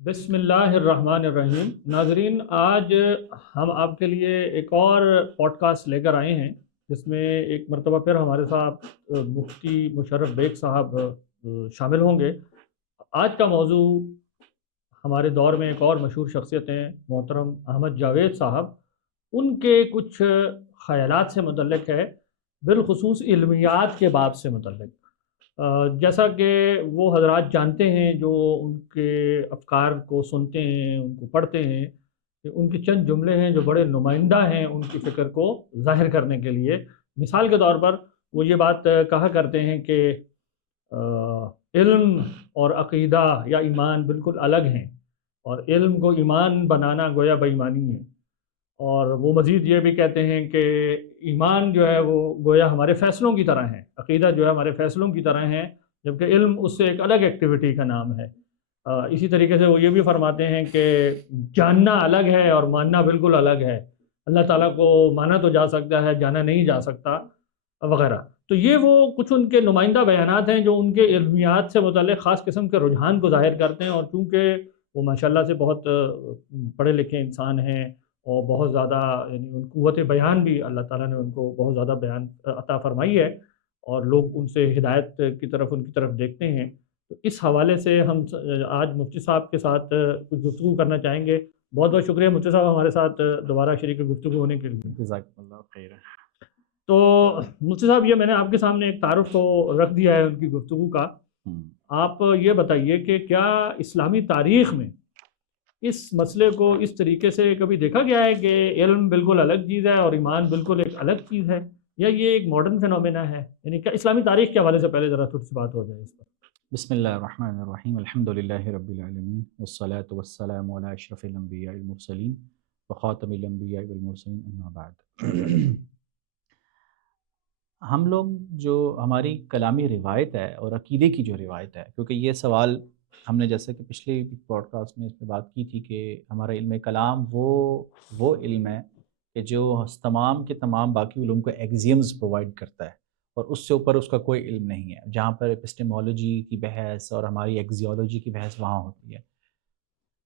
بسم اللہ الرحمن الرحیم۔ ناظرین، آج ہم آپ کے لیے ایک اور پوڈ کاسٹ لے کر آئے ہیں جس میں ایک مرتبہ پھر ہمارے ساتھ مفتی مشرف بیگ صاحب شامل ہوں گے۔ آج کا موضوع ہمارے دور میں ایک اور مشہور شخصیت ہیں محترم احمد جاوید صاحب، ان کے کچھ خیالات سے متعلق ہے، بالخصوص علمیات کے باب سے متعلق۔ جیسا کہ وہ حضرات جانتے ہیں جو ان کے افکار کو سنتے ہیں، ان کو پڑھتے ہیں، کہ ان کے چند جملے ہیں جو بڑے نمائندہ ہیں ان کی فکر کو ظاہر کرنے کے لیے۔ مثال کے طور پر وہ یہ بات کہا کرتے ہیں کہ علم اور عقیدہ یا ایمان بالکل الگ ہیں، اور علم کو ایمان بنانا گویا بے ایمانی ہے۔ اور وہ مزید یہ بھی کہتے ہیں کہ ایمان جو ہے وہ گویا ہمارے فیصلوں کی طرح ہے، عقیدہ جو ہے ہمارے فیصلوں کی طرح ہے، جبکہ علم اس سے ایک الگ ایکٹیویٹی کا نام ہے۔ اسی طریقے سے وہ یہ بھی فرماتے ہیں کہ جاننا الگ ہے اور ماننا بالکل الگ ہے، اللہ تعالیٰ کو مانا تو جا سکتا ہے، جانا نہیں جا سکتا وغیرہ۔ تو یہ وہ کچھ ان کے نمائندہ بیانات ہیں جو ان کے علمیات سے متعلق خاص قسم کے رجحان کو ظاہر کرتے ہیں، اور چونکہ وہ ماشاءاللہ سے بہت پڑھے لکھے انسان ہیں اور بہت زیادہ یعنی ان قوت بیان بھی اللہ تعالیٰ نے ان کو بہت زیادہ بیان عطا فرمائی ہے، اور لوگ ان سے ہدایت کی طرف ان کی طرف دیکھتے ہیں۔ تو اس حوالے سے ہم آج مفتی صاحب کے ساتھ کچھ گفتگو کرنا چاہیں گے۔ بہت بہت شکریہ مفتی صاحب ہمارے ساتھ دوبارہ شریک گفتگو ہونے کے لیے۔ جزاکم اللہ خیر۔ تو مفتی صاحب، یہ میں نے آپ کے سامنے ایک تعارف تو رکھ دیا ہے ان کی گفتگو کا۔ آپ یہ بتائیے کہ کیا اسلامی تاریخ میں اس مسئلے کو اس طریقے سے کبھی دیکھا گیا ہے کہ علم بالکل الگ چیز ہے اور ایمان بالکل ایک الگ چیز ہے، یا یہ ایک ماڈرن فینومینا ہے؟ یعنی کیا اسلامی تاریخ کے حوالے سے پہلے ذرا تھوڑی سی بات ہو جائے اس پر۔ بسم اللہ الرحمن الرحیم، الحمد للہ رب العالمین، والصلاة والسلام علی اشرف الانبیاء المرسلین وخاتم الانبیاء والمرسلین، اما بعد۔ ہم لوگ جو ہماری کلامی روایت ہے اور عقیدے کی جو روایت ہے، کیونکہ یہ سوال ہم نے جیسے کہ پچھلے پوڈ کاسٹ میں اس پہ بات کی تھی کہ ہمارا علم کلام وہ علم ہے کہ جو تمام کے تمام باقی علوم کو ایگزیمز پرووائڈ کرتا ہے، اور اس سے اوپر اس کا کوئی علم نہیں ہے۔ جہاں پر اپسٹیمولوجی کی بحث اور ہماری ایگزیولوجی کی بحث وہاں ہوتی ہے۔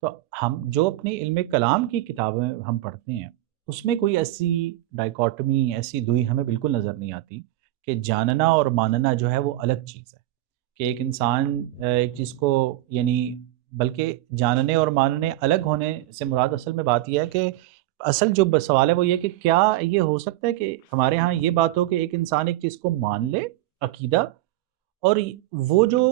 تو ہم جو اپنے علم کلام کی کتابیں ہم پڑھتے ہیں، اس میں کوئی ایسی ڈائیکاٹمی، ایسی دوئی ہمیں بالکل نظر نہیں آتی کہ جاننا اور ماننا جو ہے وہ الگ چیز ہے، کہ ایک انسان ایک چیز کو یعنی بلکہ جاننے اور ماننے الگ ہونے سے مراد اصل میں بات یہ ہے کہ اصل جو سوال ہے وہ یہ کہ کیا یہ ہو سکتا ہے کہ ہمارے ہاں یہ بات ہو کہ ایک انسان ایک چیز کو مان لے، عقیدہ، اور وہ جو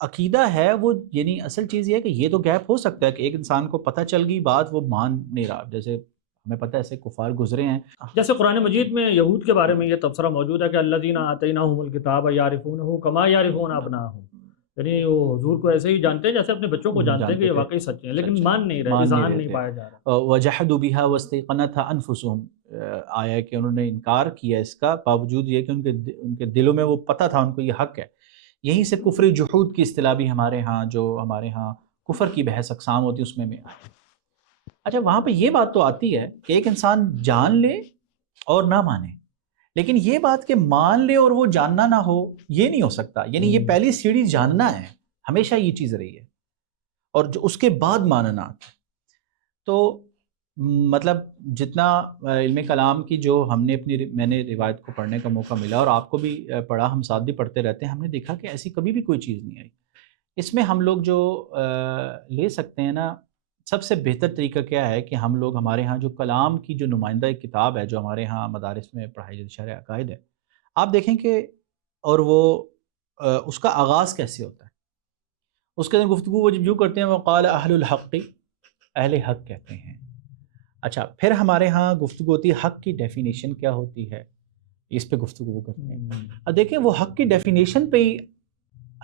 عقیدہ ہے وہ یعنی اصل چیز یہ ہے کہ یہ تو گیپ ہو سکتا ہے کہ ایک انسان کو پتہ چل گئی بات، وہ مان نہیں رہا۔ جیسے ہمیں پتہ ہے ایسے کفار گزرے ہیں، جیسے قرآن مجید میں یہود کے بارے میں یہ تبصرہ موجود ہے کہ الذین آتیناہم الکتاب یعرفونہ کما یعرفون ابناءہم، یعنی وہ حضور کو ایسے ہی جانتے ہیں جیسے اپنے بچوں کو جانتے ہیں کہ یہ واقعی سچ ہیں، لیکن مان نہیں رہے، اذعان نہیں پایا جا رہا۔ وَجَحَدُوا بِهَا وَاسْتَيْقَنَتْهَا أَنفُسُهُمْ، آیا ہے کہ انہوں نے انکار کیا اس کا، باوجود یہ کہ ان کے دلوں میں وہ پتہ تھا ان کو یہ حق ہے۔ یہیں سے کفر جحود کی اصطلاح بھی ہمارے ہاں، جو ہمارے ہاں کفر کی بحث اقسام ہوتی ہے اس میں اچھا وہاں پہ یہ بات تو آتی ہے کہ ایک انسان جان لے اور نہ مانے، لیکن یہ بات کہ مان لے اور وہ جاننا نہ ہو، یہ نہیں ہو سکتا۔ یعنی یہ پہلی سیڑھی جاننا ہے، ہمیشہ یہ چیز رہی ہے، اور جو اس کے بعد ماننا۔ تو مطلب جتنا علم کلام کی جو ہم نے میں نے روایت کو پڑھنے کا موقع ملا اور آپ کو بھی پڑھا، ہم ساتھ بھی پڑھتے رہتے ہیں، ہم نے دیکھا کہ ایسی کبھی بھی کوئی چیز نہیں آئی۔ اس میں ہم لوگ جو لے سکتے ہیں نا، سب سے بہتر طریقہ کیا ہے کہ ہم لوگ ہمارے ہاں جو کلام کی جو نمائندہ کتاب ہے، جو ہمارے ہاں مدارس میں پڑھائی جاتی شرح عقائد ہے، آپ دیکھیں کہ اور وہ اس کا آغاز کیسے ہوتا ہے۔ اس کے اندر گفتگو وہ جب یوں کرتے ہیں، وقال اہل الحق، اہل حق کہتے ہیں۔ اچھا پھر ہمارے ہاں گفتگو ہوتی ہے حق کی ڈیفینیشن کیا ہوتی ہے، اس پہ گفتگو کرتے ہیں۔ اب دیکھیں وہ حق کی ڈیفینیشن پہ ہی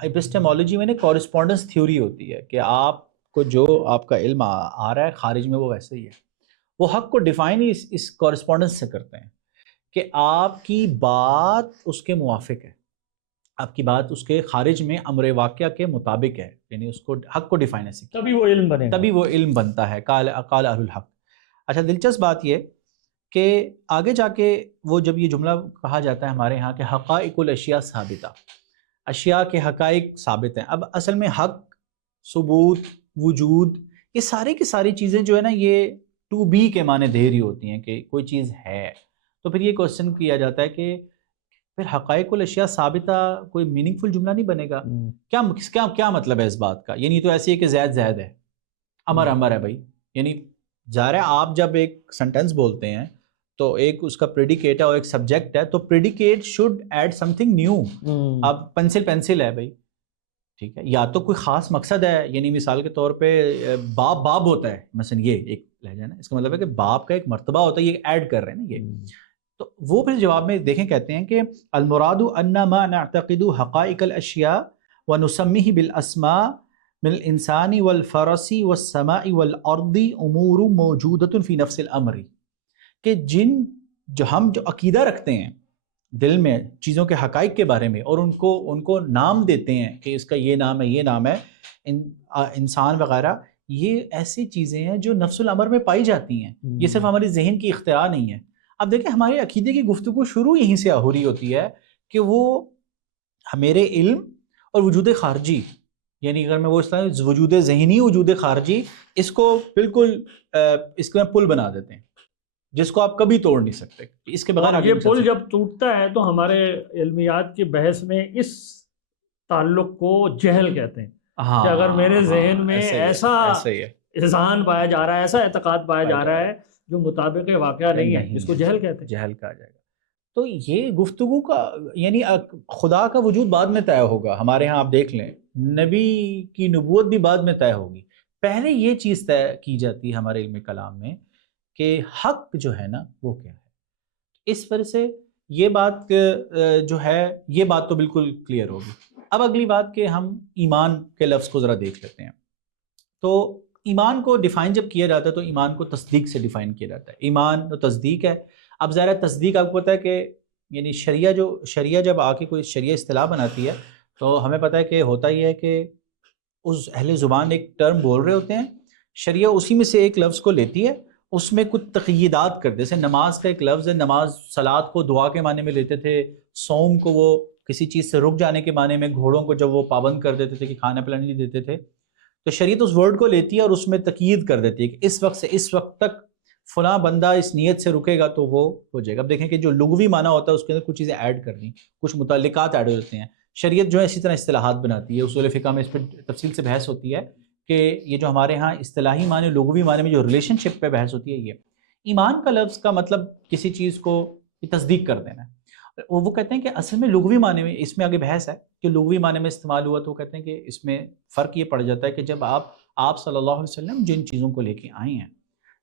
ایپسٹیمولوجی میں کورسپونڈنس تھیوری ہوتی ہے کہ آپ کو جو آپ کا علم آ رہا ہے خارج میں وہ ویسے ہی ہے۔ وہ حق کو ڈیفائن ہی اس کورسپونڈنس سے کرتے ہیں کہ آپ کی بات اس کے موافق ہے، آپ کی بات اس کے خارج میں امر واقعہ کے مطابق ہے، یعنی اس کو حق کو ڈیفائن ایسے تبھی وہ علم بنے گا، تبھی وہ علم بنتا ہے۔ قال اہل الحق۔ اچھا دلچسپ بات یہ کہ آگے جا کے وہ جب یہ جملہ کہا جاتا ہے ہمارے ہاں کہ حقائق الاشیاء ثابتہ، اشیاء کے حقائق ثابت ہیں۔ اب اصل میں حق، ثبوت، وجود، یہ ساری کی ساری چیزیں جو ہے نا یہ ٹو بی کے معنی دے رہی ہوتی ہیں کہ کوئی چیز ہے. تو پھر یہ کوشچن کیا جاتا ہے کہ پھر حقائق الاشیاء ثابتہ کوئی میننگ فل جملہ نہیں بنے گا. کیا مطلب ہے اس بات کا؟ یعنی تو ایسی ہے کہ زید زید ہے، امر امر ہے بھائی. یعنی ظاہر ہے آپ جب ایک سینٹینس بولتے ہیں تو ایک اس کا پریڈیکیٹ ہے اور ایک سبجیکٹ ہے، تو predicate should add something new. اب پینسل ہے بھائی، ٹھیک ہے، یا تو کوئی خاص مقصد ہے. یعنی مثال کے طور پہ باب ہوتا ہے مثلا، یہ ایک لہجہ ہے نا، اس کا مطلب ہے کہ باپ کا ایک مرتبہ ہوتا ہے، یہ ایڈ کر رہے ہیں نا یہ. تو وہ پھر جواب میں دیکھیں کہتے ہیں کہ المراد ان ما نعتقد حقائق الاشیاء ونسميه بالاسماء من الانسان والفرس والسماء والارض امور موجودة في نفس الامر، کہ ہم جو عقیدہ رکھتے ہیں دل میں چیزوں کے حقائق کے بارے میں، اور ان کو نام دیتے ہیں کہ اس کا یہ نام ہے، یہ نام ہے، انسان وغیرہ، یہ ایسی چیزیں ہیں جو نفس الامر میں پائی جاتی ہیں. یہ صرف ہماری ذہن کی اختراع نہیں ہے. اب دیکھیں ہمارے عقیدے کی گفتگو شروع یہیں سے ہو رہی ہوتی ہے کہ وہ میرے علم اور وجود خارجی، یعنی اگر میں وہ اصطلاح وجود ذہنی وجود خارجی، اس کو بالکل اس کو پل بنا دیتے ہیں جس کو آپ کبھی توڑ نہیں سکتے. اس کے بغیر یہ پل جب ٹوٹتا ہے تو ہمارے علمیات کی بحث میں اس تعلق کو جہل کہتے ہیں. کہ اگر میرے ذہن میں ایسا اذہان پایا جا رہا ہے، ایسا اعتقاد پایا جا رہا ہے جو مطابق واقعہ نہیں ہے، اس کو جہل کہتے ہیں. جہل کہا جائے گا. تو یہ گفتگو کا یعنی خدا کا وجود بعد میں طے ہوگا. ہمارے ہاں آپ دیکھ لیں نبی کی نبوت بھی بعد میں طے ہوگی. پہلے یہ چیز طے کی جاتی ہے ہمارے علم کلام میں کہ حق جو ہے نا وہ کیا ہے. اس وجہ سے یہ بات جو ہے یہ بات تو بالکل کلیئر ہوگی. اب اگلی بات کہ ہم ایمان کے لفظ کو ذرا دیکھ لیتے ہیں. تو ایمان کو ڈیفائن جب کیا جاتا ہے تو ایمان کو تصدیق سے ڈیفائن کیا جاتا ہے. ایمان تو تصدیق ہے. اب ظاہر تصدیق آپ کو پتہ ہے کہ یعنی شریعہ جب آ کے کوئی شریعہ اصطلاح بناتی ہے تو ہمیں پتہ ہے کہ ہوتا یہ ہے کہ اس اہل زبان ایک ٹرم بول رہے ہوتے ہیں، شریعہ اسی میں سے ایک لفظ کو لیتی ہے، اس میں کچھ تقییدات کر دے. جیسے نماز کا ایک لفظ ہے، نماز صلات کو دعا کے معنی میں لیتے تھے، صوم کو وہ کسی چیز سے رک جانے کے معنی میں، گھوڑوں کو جب وہ پابند کر دیتے تھے کہ کھانا پلانے نہیں دیتے تھے، تو شریعت اس ورڈ کو لیتی ہے اور اس میں تقیید کر دیتی ہے کہ اس وقت سے اس وقت تک فلاں بندہ اس نیت سے رکے گا تو وہ ہو جائے گا. اب دیکھیں کہ جو لغوی معنی ہوتا ہے اس کے اندر کچھ چیزیں ایڈ کرنی، کچھ متعلقات ایڈ ہو جاتے ہیں. شریعت جو ہے اسی طرح اصطلاحات بناتی ہے. اصول فقہ میں اس پہ تفصیل سے بحث ہوتی ہے کہ یہ جو ہمارے ہاں اصطلاحی معنی لغوی معنی میں جو ریلیشن شپ پہ بحث ہوتی ہے. یہ ایمان کا لفظ کا مطلب کسی چیز کو تصدیق کر دینا ہے. وہ کہتے ہیں کہ اصل میں لغوی معنی میں، اس میں آگے بحث ہے کہ لغوی معنی میں استعمال ہوا تو وہ کہتے ہیں کہ اس میں فرق یہ پڑ جاتا ہے کہ جب آپ صلی اللہ علیہ وسلم جن چیزوں کو لے کے آئے ہیں،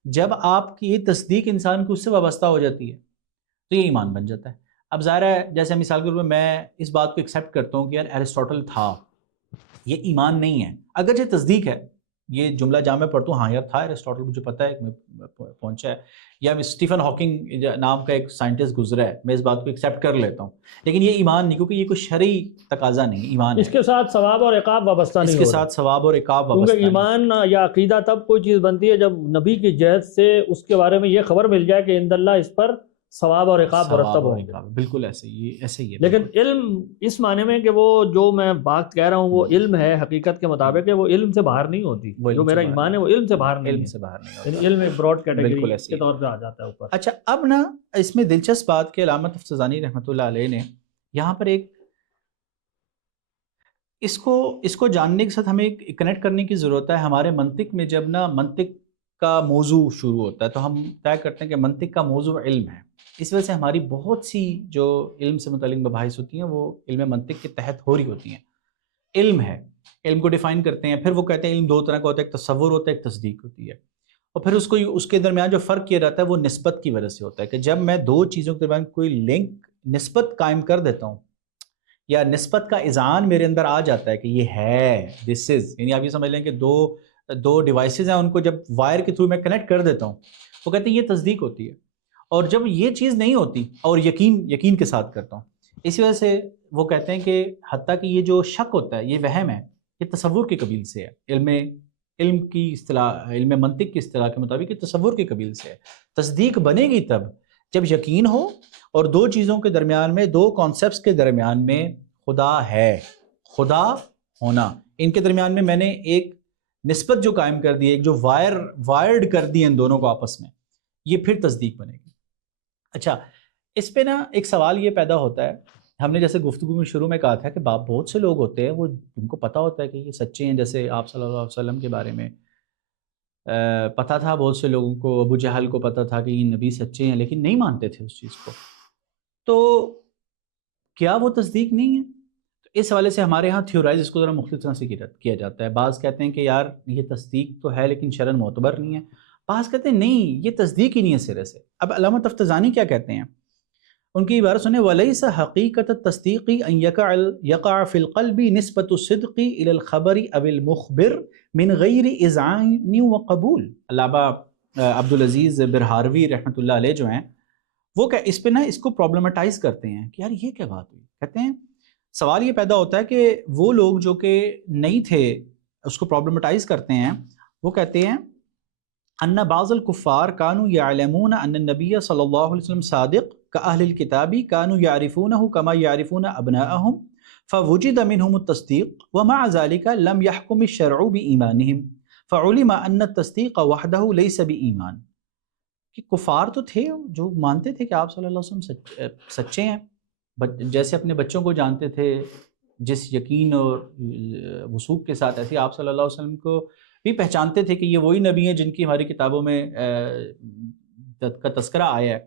جب آپ کی یہ تصدیق انسان کو اس سے وابستہ ہو جاتی ہے تو یہ ایمان بن جاتا ہے. اب ظاہر ہے جیسے مثال کے طور پہ میں اس بات کو ایکسیپٹ کرتا ہوں کہ یار ایرسٹوٹل تھا، یہ ایمان نہیں ہے اگرچہ تصدیق ہے. یہ جملہ جہاں میں پڑھتا ہوں ہاں یار تھا ایرسٹوٹل، مجھے پتہ ہے میں پہنچا ہے، یا اسٹیفن ہاکنگ نام کا ایک سائنٹسٹ گزرا ہے، میں اس بات کو ایکسیپٹ کر لیتا ہوں، لیکن یہ ایمان نہیں، کیونکہ یہ کوئی شرعی تقاضا نہیں. ایمان اس کے ساتھ ثواب اور عقاب وابستہ نہیں، اس کے ساتھ ثواب اور عقاب وابستہ کیونکہ ایمان یا عقیدہ تب کوئی چیز بنتی ہے جب نبی کی جہد سے اس کے بارے میں یہ خبر مل جائے کہ عند اللہ اس پر ثواب اور عقاب مرتب ہوں گے. بالکل ایسے ہی ہے. لیکن علم اس معنی میں کہ وہ جو میں بات کہہ رہا ہوں وہ علم ہے حقیقت کے مطابق ہے، وہ علم سے باہر نہیں ہوتی. جو میرا ایمان ہے وہ علم سے باہر نہیں ہوتا، علم براڈ کیٹیگری کے طور پہ آ جاتا ہے اوپر. اچھا اب نا اس میں دلچسپ بات کہ علامہ تفتزانی رحمۃ اللہ علیہ نے یہاں پر ایک اس کو جاننے کے ساتھ ہمیں کنیکٹ کرنے کی ضرورت ہے. ہمارے منطق میں جب نا منطق کا موضوع شروع ہوتا ہے تو ہم طے کرتے ہیں کہ منطق کا موضوع علم ہے. اس وجہ سے ہماری بہت سی جو علم سے متعلق مباحث ہوتی ہیں وہ علم منطق کے تحت ہو رہی ہوتی ہیں. علم ہے، علم کو ڈیفائن کرتے ہیں، پھر وہ کہتے ہیں علم دو طرح کا ہوتا ہے، ایک تصور ہوتا ہے، ایک تصدیق ہوتی ہے. اور پھر اس کے درمیان جو فرق کیا جاتا ہے وہ نسبت کی وجہ سے ہوتا ہے کہ جب میں دو چیزوں کے درمیان کوئی لنک نسبت قائم کر دیتا ہوں یا نسبت کا اذعان میرے اندر آ جاتا ہے کہ یہ ہے، دس از، یعنی آپ یہ سمجھ لیں کہ دو ڈیوائسز ہیں، ان کو جب وائر کے تھرو میں کنیکٹ کر دیتا ہوں وہ کہتے ہیں یہ تصدیق ہوتی ہے. اور جب یہ چیز نہیں ہوتی اور یقین کے ساتھ کرتا ہوں، اسی وجہ سے وہ کہتے ہیں کہ حتیٰ کہ یہ جو شک ہوتا ہے، یہ وہم ہے، یہ تصور کے قبیل سے ہے. علم کی اصطلاح، علم منطق کی اصطلاح کے مطابق یہ تصور کے قبیل سے ہے. تصدیق بنے گی تب جب یقین ہو اور دو چیزوں کے درمیان میں، دو کانسیپٹس کے درمیان میں خدا ہے، خدا ہونا، ان کے درمیان میں نے ایک نسبت جو قائم کر دی ہے، ایک جو وائرڈ کر دی ان دونوں کو آپس میں، یہ پھر تصدیق بنے گی۔ اچھا، اس پہ نا ایک سوال یہ پیدا ہوتا ہے، ہم نے جیسے گفتگو میں شروع میں کہا تھا کہ بہت سے لوگ ہوتے ہیں وہ جن کو پتہ ہوتا ہے کہ یہ سچے ہیں، جیسے آپ صلی اللہ علیہ وسلم کے بارے میں پتہ تھا، بہت سے لوگوں کو، ابو جہل کو پتہ تھا کہ یہ نبی سچے ہیں، لیکن نہیں مانتے تھے اس چیز کو، تو کیا وہ تصدیق نہیں ہے؟ تو اس حوالے سے ہمارے ہاں تھیورائز اس کو ذرا مختلف طرح سے کیا جاتا ہے۔ بعض کہتے ہیں کہ یار یہ تصدیق تو ہے لیکن شرعاً معتبر نہیں ہے، بعض کہتے ہیں نہیں یہ تصدیق ہی نہیں ہے سرے سے۔ اب علامہ تفتزانی کیا کہتے ہیں، ان کی عبارت سنیں، وَلَيْسَ حَقِيقَةَ التَّصْدِيقِ أَنْ يَقَعَ فِي الْقَلْبِ نِسْبَةُ الصِّدْقِ إِلَى الْخَبَرِ أَوِ الْمُخْبِرِ مِنْ غَيْرِ إِذْعَانٍ وَقَبُولٍ۔ علامہ عبدالعزیز برہاروی رحمۃ اللہ علیہ جو ہیں وہ اس پہ نا اس کو پرابلمٹائز کرتے ہیں کہ یار یہ کیا بات ہوئی۔ کہتے ہیں سوال یہ پیدا ہوتا ہے کہ وہ لوگ جو کہ نہیں تھے اس کو پرابلمٹائز کرتے ہیں، وہ کہتے ہیں ان بعض الکفار كانوا يعلمون ان النبی صلی اللہ علیہ وسلم صادق كأهل الكتاب كانوا يعرفونه كما يعرفون ابناءهم فوجد منهم التصديق ومع ذلك لم يحكم الشرع بإيمانهم فعلم ان التصديق وحده ليس بإيمان۔ کہ کفار تو تھے جو مانتے تھے کہ آپ صلی اللہ علیہ وسلم سچے ہیں، جیسے اپنے بچوں کو جانتے تھے، جس یقین اور وثوق کے ساتھ ایسے آپ صلی اللہ علیہ وسلم کو بھی پہچانتے تھے کہ یہ وہی نبی ہیں جن کی ہماری کتابوں میں کا تذکرہ آیا ہے۔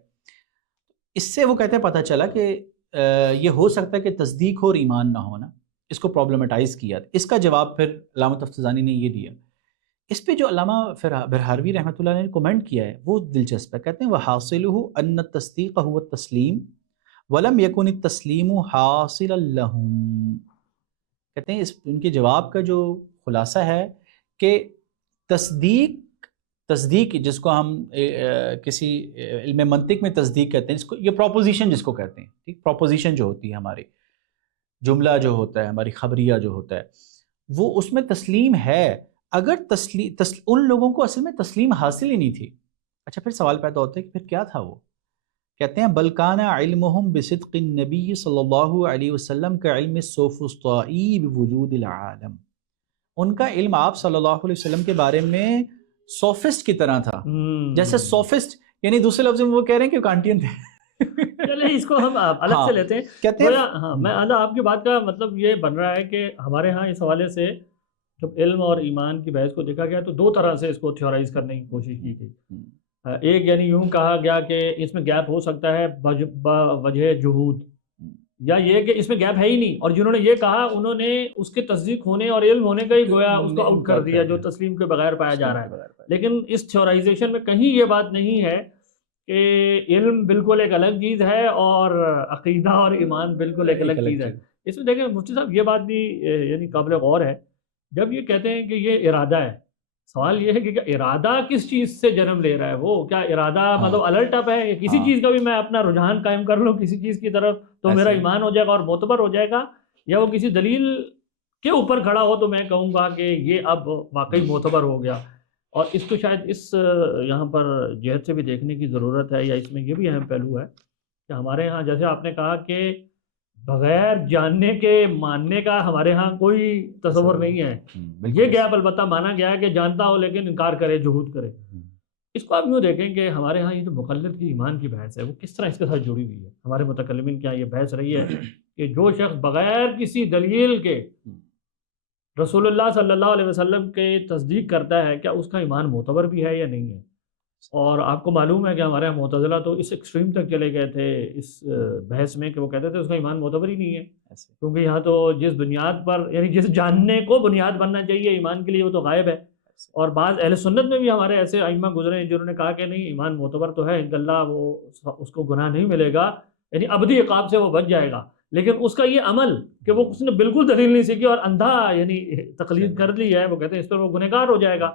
اس سے وہ کہتے ہیں پتہ چلا کہ یہ ہو سکتا ہے کہ تصدیق ہو اور ایمان نہ ہونا، اس کو پرابلمٹائز کیا۔ اس کا جواب پھر علامہ تفتزانی نے یہ دیا۔ اس پہ جو علامہ برہاروی رحمۃ اللہ نے کمنٹ کیا ہے وہ دلچسپ ہے، کہتے ہیں وَحَاصِلُهُ أَنَّ التَّصْدِيقَ هُوَ التَّسْلِيمُ وَلَمْ يَكُنِ التَّسْلِيمُ حَاصِلًا لَهُمْ۔ کہتے ہیں ان کے جواب کا جو خلاصہ ہے کہ تصدیق جس کو ہم کسی علم منطق میں تصدیق کہتے ہیں، جس کو یہ پروپوزیشن جس کو کہتے ہیں، ٹھیک، پروپوزیشن جو ہوتی ہے ہماری، جملہ جو ہوتا ہے ہماری خبریہ جو ہوتا ہے، وہ اس میں تسلیم ہے، اگر ان لوگوں کو اصل میں تسلیم حاصل ہی نہیں تھی۔ اچھا، پھر سوال پیدا ہوتا ہے کہ پھر کیا تھا وہ؟ کہتے ہیں بل کان علمهم بصدق النبی صلی اللہ علیہ وسلم کا علم السوفسطائی بوجود العالم۔ ان کا علم آپ صلی اللہ علیہ وسلم کے بارے میں سوفسٹ کی طرح تھا، جیسے سوفسٹ یعنی دوسرے لفظ میں وہ کہہ رہے ہیں کہ کانٹین تھے۔ چلے اس کو ہم الگ سے لیتے ہیں۔ کہتے ہیں ہاں، میں آپ کی بات کا مطلب یہ بن رہا ہے کہ ہمارے ہاں اس حوالے سے جب علم اور ایمان کی بحث کو دیکھا گیا تو دو طرح سے اس کو تھیورائز کرنے کی کوشش کی گئی۔ ایک یعنی یوں کہا گیا کہ اس میں گیپ ہو سکتا ہے بوجہ جہود، یا یہ کہ اس میں گیپ ہے ہی نہیں، اور جنہوں نے یہ کہا انہوں نے اس کے تصدیق ہونے اور علم ہونے کا ہی گویا اس کو آؤٹ کر دیا جو تسلیم کے بغیر پایا جا رہا ہے۔ لیکن اس تھیورائزیشن میں کہیں یہ بات نہیں ہے کہ علم بالکل ایک الگ چیز ہے اور عقیدہ اور ایمان بالکل ایک الگ چیز ہے۔ اس میں دیکھیں مفتی صاحب یہ بات بھی یعنی قابل غور ہے، جب یہ کہتے ہیں کہ یہ ارادہ ہے، سوال یہ ہے کہ ارادہ کس چیز سے جنم لے رہا ہے؟ وہ کیا ارادہ مطلب الرٹ اپ ہے، یا کسی چیز کا بھی میں اپنا رجحان قائم کر لوں کسی چیز کی طرف تو میرا ایمان ہو جائے گا اور معتبر ہو جائے گا، یا وہ کسی دلیل کے اوپر کھڑا ہو تو میں کہوں گا کہ یہ اب واقعی معتبر ہو گیا؟ اور اس کو شاید اس یہاں پر جہت سے بھی دیکھنے کی ضرورت ہے، یا اس میں یہ بھی اہم پہلو ہے کہ ہمارے ہاں جیسے آپ نے کہا کہ بغیر جاننے کے ماننے کا ہمارے ہاں کوئی تصور نہیں ہے۔ یہ گیپ البتہ مانا گیا ہے کہ جانتا ہو لیکن انکار کرے، جہود کرے۔ اس کو آپ یوں دیکھیں کہ ہمارے ہاں یہ جو مقلد کی ایمان کی بحث ہے وہ کس طرح اس کے ساتھ جڑی ہوئی ہے۔ ہمارے متکلمین کے یہاں یہ بحث رہی ہے کہ جو شخص بغیر کسی دلیل کے رسول اللہ صلی اللہ علیہ وسلم کے تصدیق کرتا ہے، کیا اس کا ایمان معتبر بھی ہے یا نہیں ہے؟ اور آپ کو معلوم ہے کہ ہمارے یہاں معتزلہ تو اس ایکسٹریم تک چلے گئے تھے اس بحث میں کہ وہ کہتے تھے اس کا ایمان معتبر ہی نہیں ہے، کیونکہ یہاں تو جس بنیاد پر یعنی جس جاننے کو بنیاد بننا چاہیے ایمان کے لیے وہ تو غائب ہے۔ اور بعض اہل سنت میں بھی ہمارے ایسے ائمہ گزرے ہیں جنہوں نے کہا کہ نہیں، ایمان معتبر تو ہے، انشاءاللہ وہ اس کو گناہ نہیں ملے گا، یعنی ابدی عقاب سے وہ بچ جائے گا، لیکن اس کا یہ عمل کہ وہ اس نے بالکل دلیل نہیں سیکھی اور اندھا یعنی تقلید کر لی ہے، وہ کہتے ہیں اس پر وہ گنہگار ہو جائے گا۔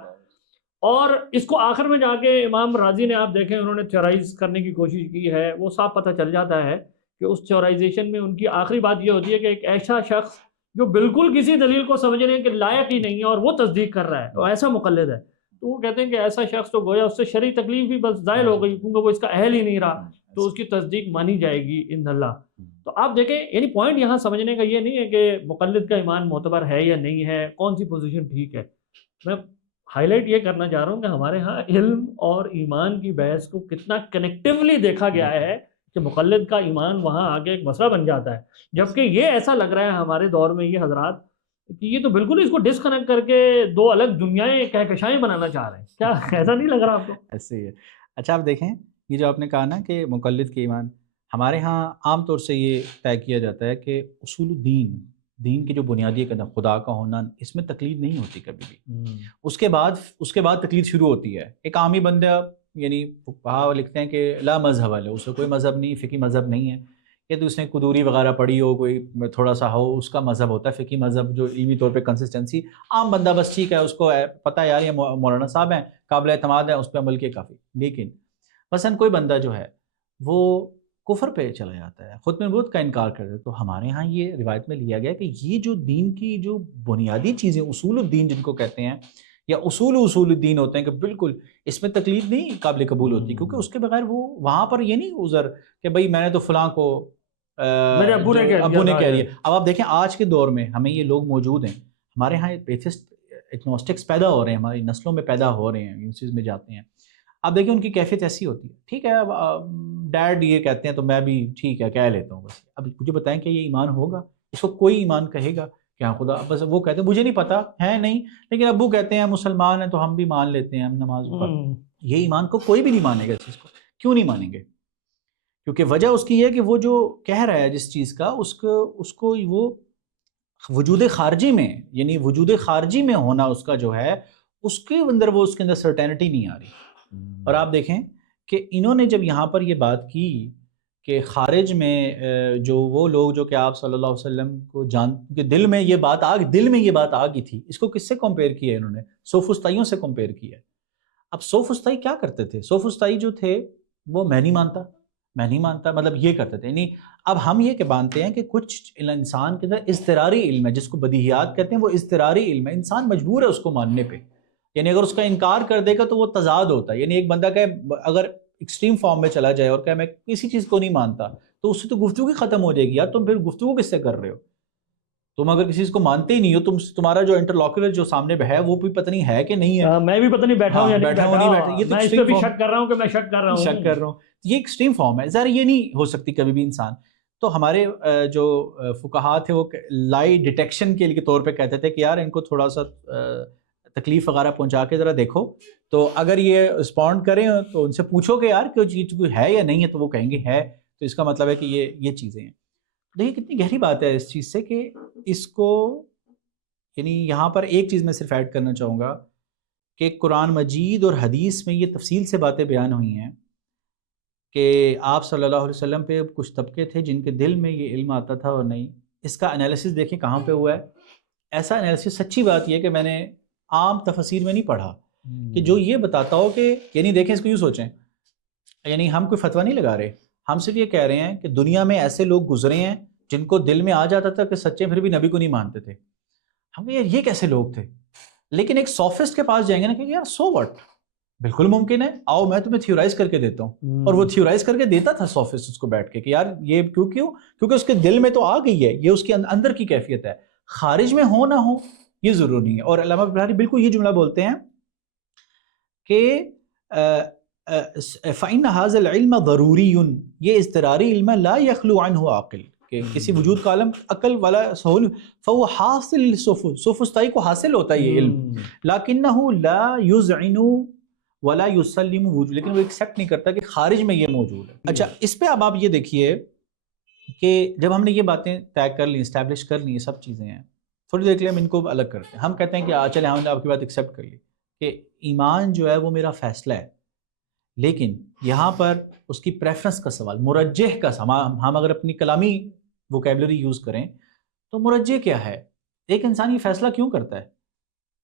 اور اس کو آخر میں جا کے امام رازی نے آپ دیکھیں انہوں نے تھیورائز کرنے کی کوشش کی ہے، وہ صاف پتہ چل جاتا ہے کہ اس تھیورائزیشن میں ان کی آخری بات یہ ہوتی ہے کہ ایک ایسا شخص جو بالکل کسی دلیل کو سمجھنے کے لائق ہی نہیں ہے اور وہ تصدیق کر رہا ہے، تو ایسا مقلد ہے، تو وہ کہتے ہیں کہ ایسا شخص تو گویا اس سے شرعی تکلیف بھی بس زائل ہو گئی کیونکہ وہ اس کا اہل ہی نہیں رہا، تو اس کی تصدیق مانی جائے گی ان اللہ۔ تو آپ دیکھیں یعنی پوائنٹ یہاں سمجھنے کا یہ نہیں ہے کہ مقلد کا ایمان معتبر ہے یا نہیں ہے، کون سی پوزیشن ٹھیک ہے۔ میں ہائی لائٹ یہ کرنا چاہ رہا ہوں کہ ہمارے ہاں علم اور ایمان کی بحث کو کتنا کنیکٹیولی دیکھا گیا ہے کہ مقلد کا ایمان وہاں آگے ایک مسئلہ بن جاتا ہے، جبکہ یہ ایسا لگ رہا ہے ہمارے دور میں یہ حضرات کہ یہ تو بالکل اس کو ڈسکنیکٹ کر کے دو الگ دنیائیں کہکشائیں بنانا چاہ رہے ہیں. کیا ایسا نہیں لگ رہا آپ کو؟ ایسے ہی ہے. اچھا آپ دیکھیں یہ جو آپ نے کہا نا کہ مقلد کے ایمان، ہمارے ہاں عام طور سے یہ طے کیا جاتا ہے کہ اصول الدین، دین کی جو بنیادی قدم خدا کا ہونا، اس میں تقلید نہیں ہوتی کبھی بھی. اس کے بعد تقلید شروع ہوتی ہے. ایک عامی بندہ یعنی فقہا لکھتے ہیں کہ لا مذہب ہے، اسے کوئی مذہب نہیں، فقہی مذہب نہیں ہے، یا تو اس نے قدوری وغیرہ پڑھی ہو، کوئی تھوڑا سا ہو، اس کا مذہب ہوتا ہے فقہی مذہب جو علمی طور پہ کنسسٹنسی. عام بندہ بس ٹھیک ہے، اس کو پتہ ہے یار یہ مولانا صاحب ہیں، قابل اعتماد ہیں، اس پہ عمل کیے کافی. لیکن مثلا کوئی بندہ جو ہے وہ کفر پہ چلا جاتا ہے، ختم نبوت کا انکار کر دیتا ہے، تو ہمارے ہاں یہ روایت میں لیا گیا کہ یہ جو دین کی جو بنیادی چیزیں اصول الدین جن کو کہتے ہیں، یا اصول الدین ہوتے ہیں، کہ بالکل اس میں تقلید نہیں قابل قبول ہوتی، کیونکہ اس کے بغیر وہ وہاں پر یہ نہیں عذر کہ بھئی میں نے تو فلاں کو میرے ابو نے کہہ دیا. اب آپ دیکھیں آج کے دور میں ہمیں یہ لوگ موجود ہیں، ہمارے ہاں ایتھسٹ ایگنوسٹکس پیدا ہو رہے ہیں، ہماری نسلوں میں پیدا ہو رہے ہیں، یونیورسٹیز میں جاتے ہیں. اب دیکھیں ان کی کیفیت ایسی ہوتی ہے، ٹھیک ہے اب ڈیڈ یہ کہتے ہیں تو میں بھی ٹھیک ہے کہہ لیتا ہوں بس. اب مجھے بتائیں کہ یہ ایمان ہوگا؟ اس کو کوئی ایمان کہے گا کہ ہاں خدا، بس وہ کہتے ہیں مجھے نہیں پتا ہے نہیں، لیکن ابو کہتے ہیں مسلمان ہیں تو ہم بھی مان لیتے ہیں، ہم نماز پڑھتے ہیں. یہ ایمان کو کوئی بھی نہیں مانے گا اس چیز کو. کیوں نہیں مانیں گے؟ کیونکہ وجہ اس کی ہے کہ وہ جو کہہ رہا ہے جس چیز کا، اس کو وہ وجود خارجی میں، یعنی وجود خارجی میں ہونا اس کا جو ہے، اس کے اندر سرٹینٹی نہیں آ رہی. اور آپ دیکھیں کہ انہوں نے جب یہاں پر یہ بات کی کہ خارج میں جو وہ لوگ جو کہ آپ صلی اللہ علیہ وسلم کو کہ دل میں یہ بات آ گئی تھی، اس کو کس سے کمپیئر کیا ہے انہوں نے؟ سوفسطائیوں سے کمپیئر کیا ہے. اب سوفسطائی کیا کرتے تھے؟ سوفسطائی جو تھے وہ میں نہیں مانتا مطلب یہ کرتے تھے. یعنی اب ہم یہ کہ مانتے ہیں کہ کچھ انسان کے اندر اضطراری علم ہے، جس کو بدیہیات کہتے ہیں، وہ اضطراری علم ہے، انسان مجبور ہے اس کو ماننے پہ. یعنی اگر اس کا انکار کر دے گا تو وہ تضاد ہوتا ہے. یعنی ایک بندہ کہ اگر ایکسٹریم فارم میں چلا جائے اور کہ میں کسی چیز کو نہیں مانتا، تو اس سے تو گفتگو ختم ہو جائے گی. یار تم پھر گفتگو کس سے کر رہے ہو؟ تم اگر کسی چیز کو مانتے ہی نہیں ہو، تمہارا جو انٹرلاکولر جو سامنے ہے وہ بھی پتہ نہیں ہے کہ نہیں ہے، میں بھی پتہ نہیں بیٹھا ہوں یا نہیں بیٹھا، یہ تو میں اس پہ بھی شک کر رہا ہوں کہ میں شک کر رہا ہوں. یہ ایکسٹریم فارم ہے، ظاہر یہ نہیں ہو سکتی کبھی بھی انسان. تو ہمارے جو فقہا تھے وہ لائی ڈیٹیکشن کے طور پہ کہتے تھے کہ یار ان کو تھوڑا سا تکلیف وغیرہ پہنچا کے ذرا دیکھو، تو اگر یہ رسپونڈ کریں تو ان سے پوچھو کہ یار کوئی چیز ہے یا نہیں ہے، تو وہ کہیں گے ہے، تو اس کا مطلب ہے کہ یہ چیزیں ہیں. دیکھیے کتنی گہری بات ہے اس چیز سے کہ اس کو، یعنی یہاں پر ایک چیز میں صرف ایڈ کرنا چاہوں گا کہ قرآن مجید اور حدیث میں یہ تفصیل سے باتیں بیان ہوئی ہیں کہ آپ صلی اللہ علیہ وسلم پہ کچھ طبقے تھے جن کے دل میں یہ علم آتا تھا اور نہیں. اس کا انالیسس دیکھیں کہاں پہ ہوا ہے. ایسا انالیسس، سچی بات یہ کہ میں نے عام تفاسیر میں نہیں پڑھا کہ جو یہ بتاتا ہو کہ، یعنی دیکھیں اس کو یوں سوچیں، یعنی ہم کوئی فتویٰ نہیں لگا رہے، ہم صرف یہ کہہ رہے ہیں کہ دنیا میں ایسے لوگ گزرے ہیں جن کو دل میں آ جاتا تھا کہ سچے، پھر بھی نبی کو نہیں مانتے تھے. ہم یہ کیسے لوگ تھے؟ لیکن ایک سافسٹ کے پاس جائیں گے نا کہ یار سو واٹ، بالکل ممکن ہے، آؤ میں تمہیں تھیورائز کر کے دیتا ہوں. اور وہ تھیورائز کر کے دیتا تھا سافسٹ اس کو بیٹھ کے کہ یار یہ کیونکہ اس کے دل میں تو آ گئی ہے، یہ اس کے اندر کی کیفیت ہے، خارج میں ہو نہ ہو یہ ضرور نہیں ہے. اور علامہ بخاری بالکل یہ جملہ بولتے ہیں کہ فَإِنَّ هَذَا الْعِلْمَ ضَرُورِيٌّ، یہ اضطراری علم ہے، لا يخلو عنہ عاقل، کہ کسی وجود کا عالم عقل والا سہول، فهو حاصل سوفسطائی کو حاصل ہوتا ہے یہ علم، لَكِنَّهُ لَا يُذْعِنُ وَلَا يُسَلِّمُ وجود، لیکن وہ ایکسیپٹ نہیں کرتا کہ خارج میں یہ موجود ہے. اچھا اس پہ اب آپ یہ دیکھیے کہ جب ہم نے یہ باتیں طے کر لی، اسٹیبلش کر لی، یہ سب چیزیں ہیں، تھوڑی دیر کے لیے ہم ان کو الگ کرتے ہیں. ہم کہتے ہیں کہ چلے ہم نے آپ کی بات ایکسیپٹ کر لی کہ ایمان جو ہے وہ میرا فیصلہ ہے، لیکن یہاں پر اس کی پریفرنس کا سوال، مرجح کا سوال، ہم اگر اپنی کلامی ووکیبلری یوز کریں تو مرجح کیا ہے؟ ایک انسان یہ فیصلہ کیوں کرتا ہے؟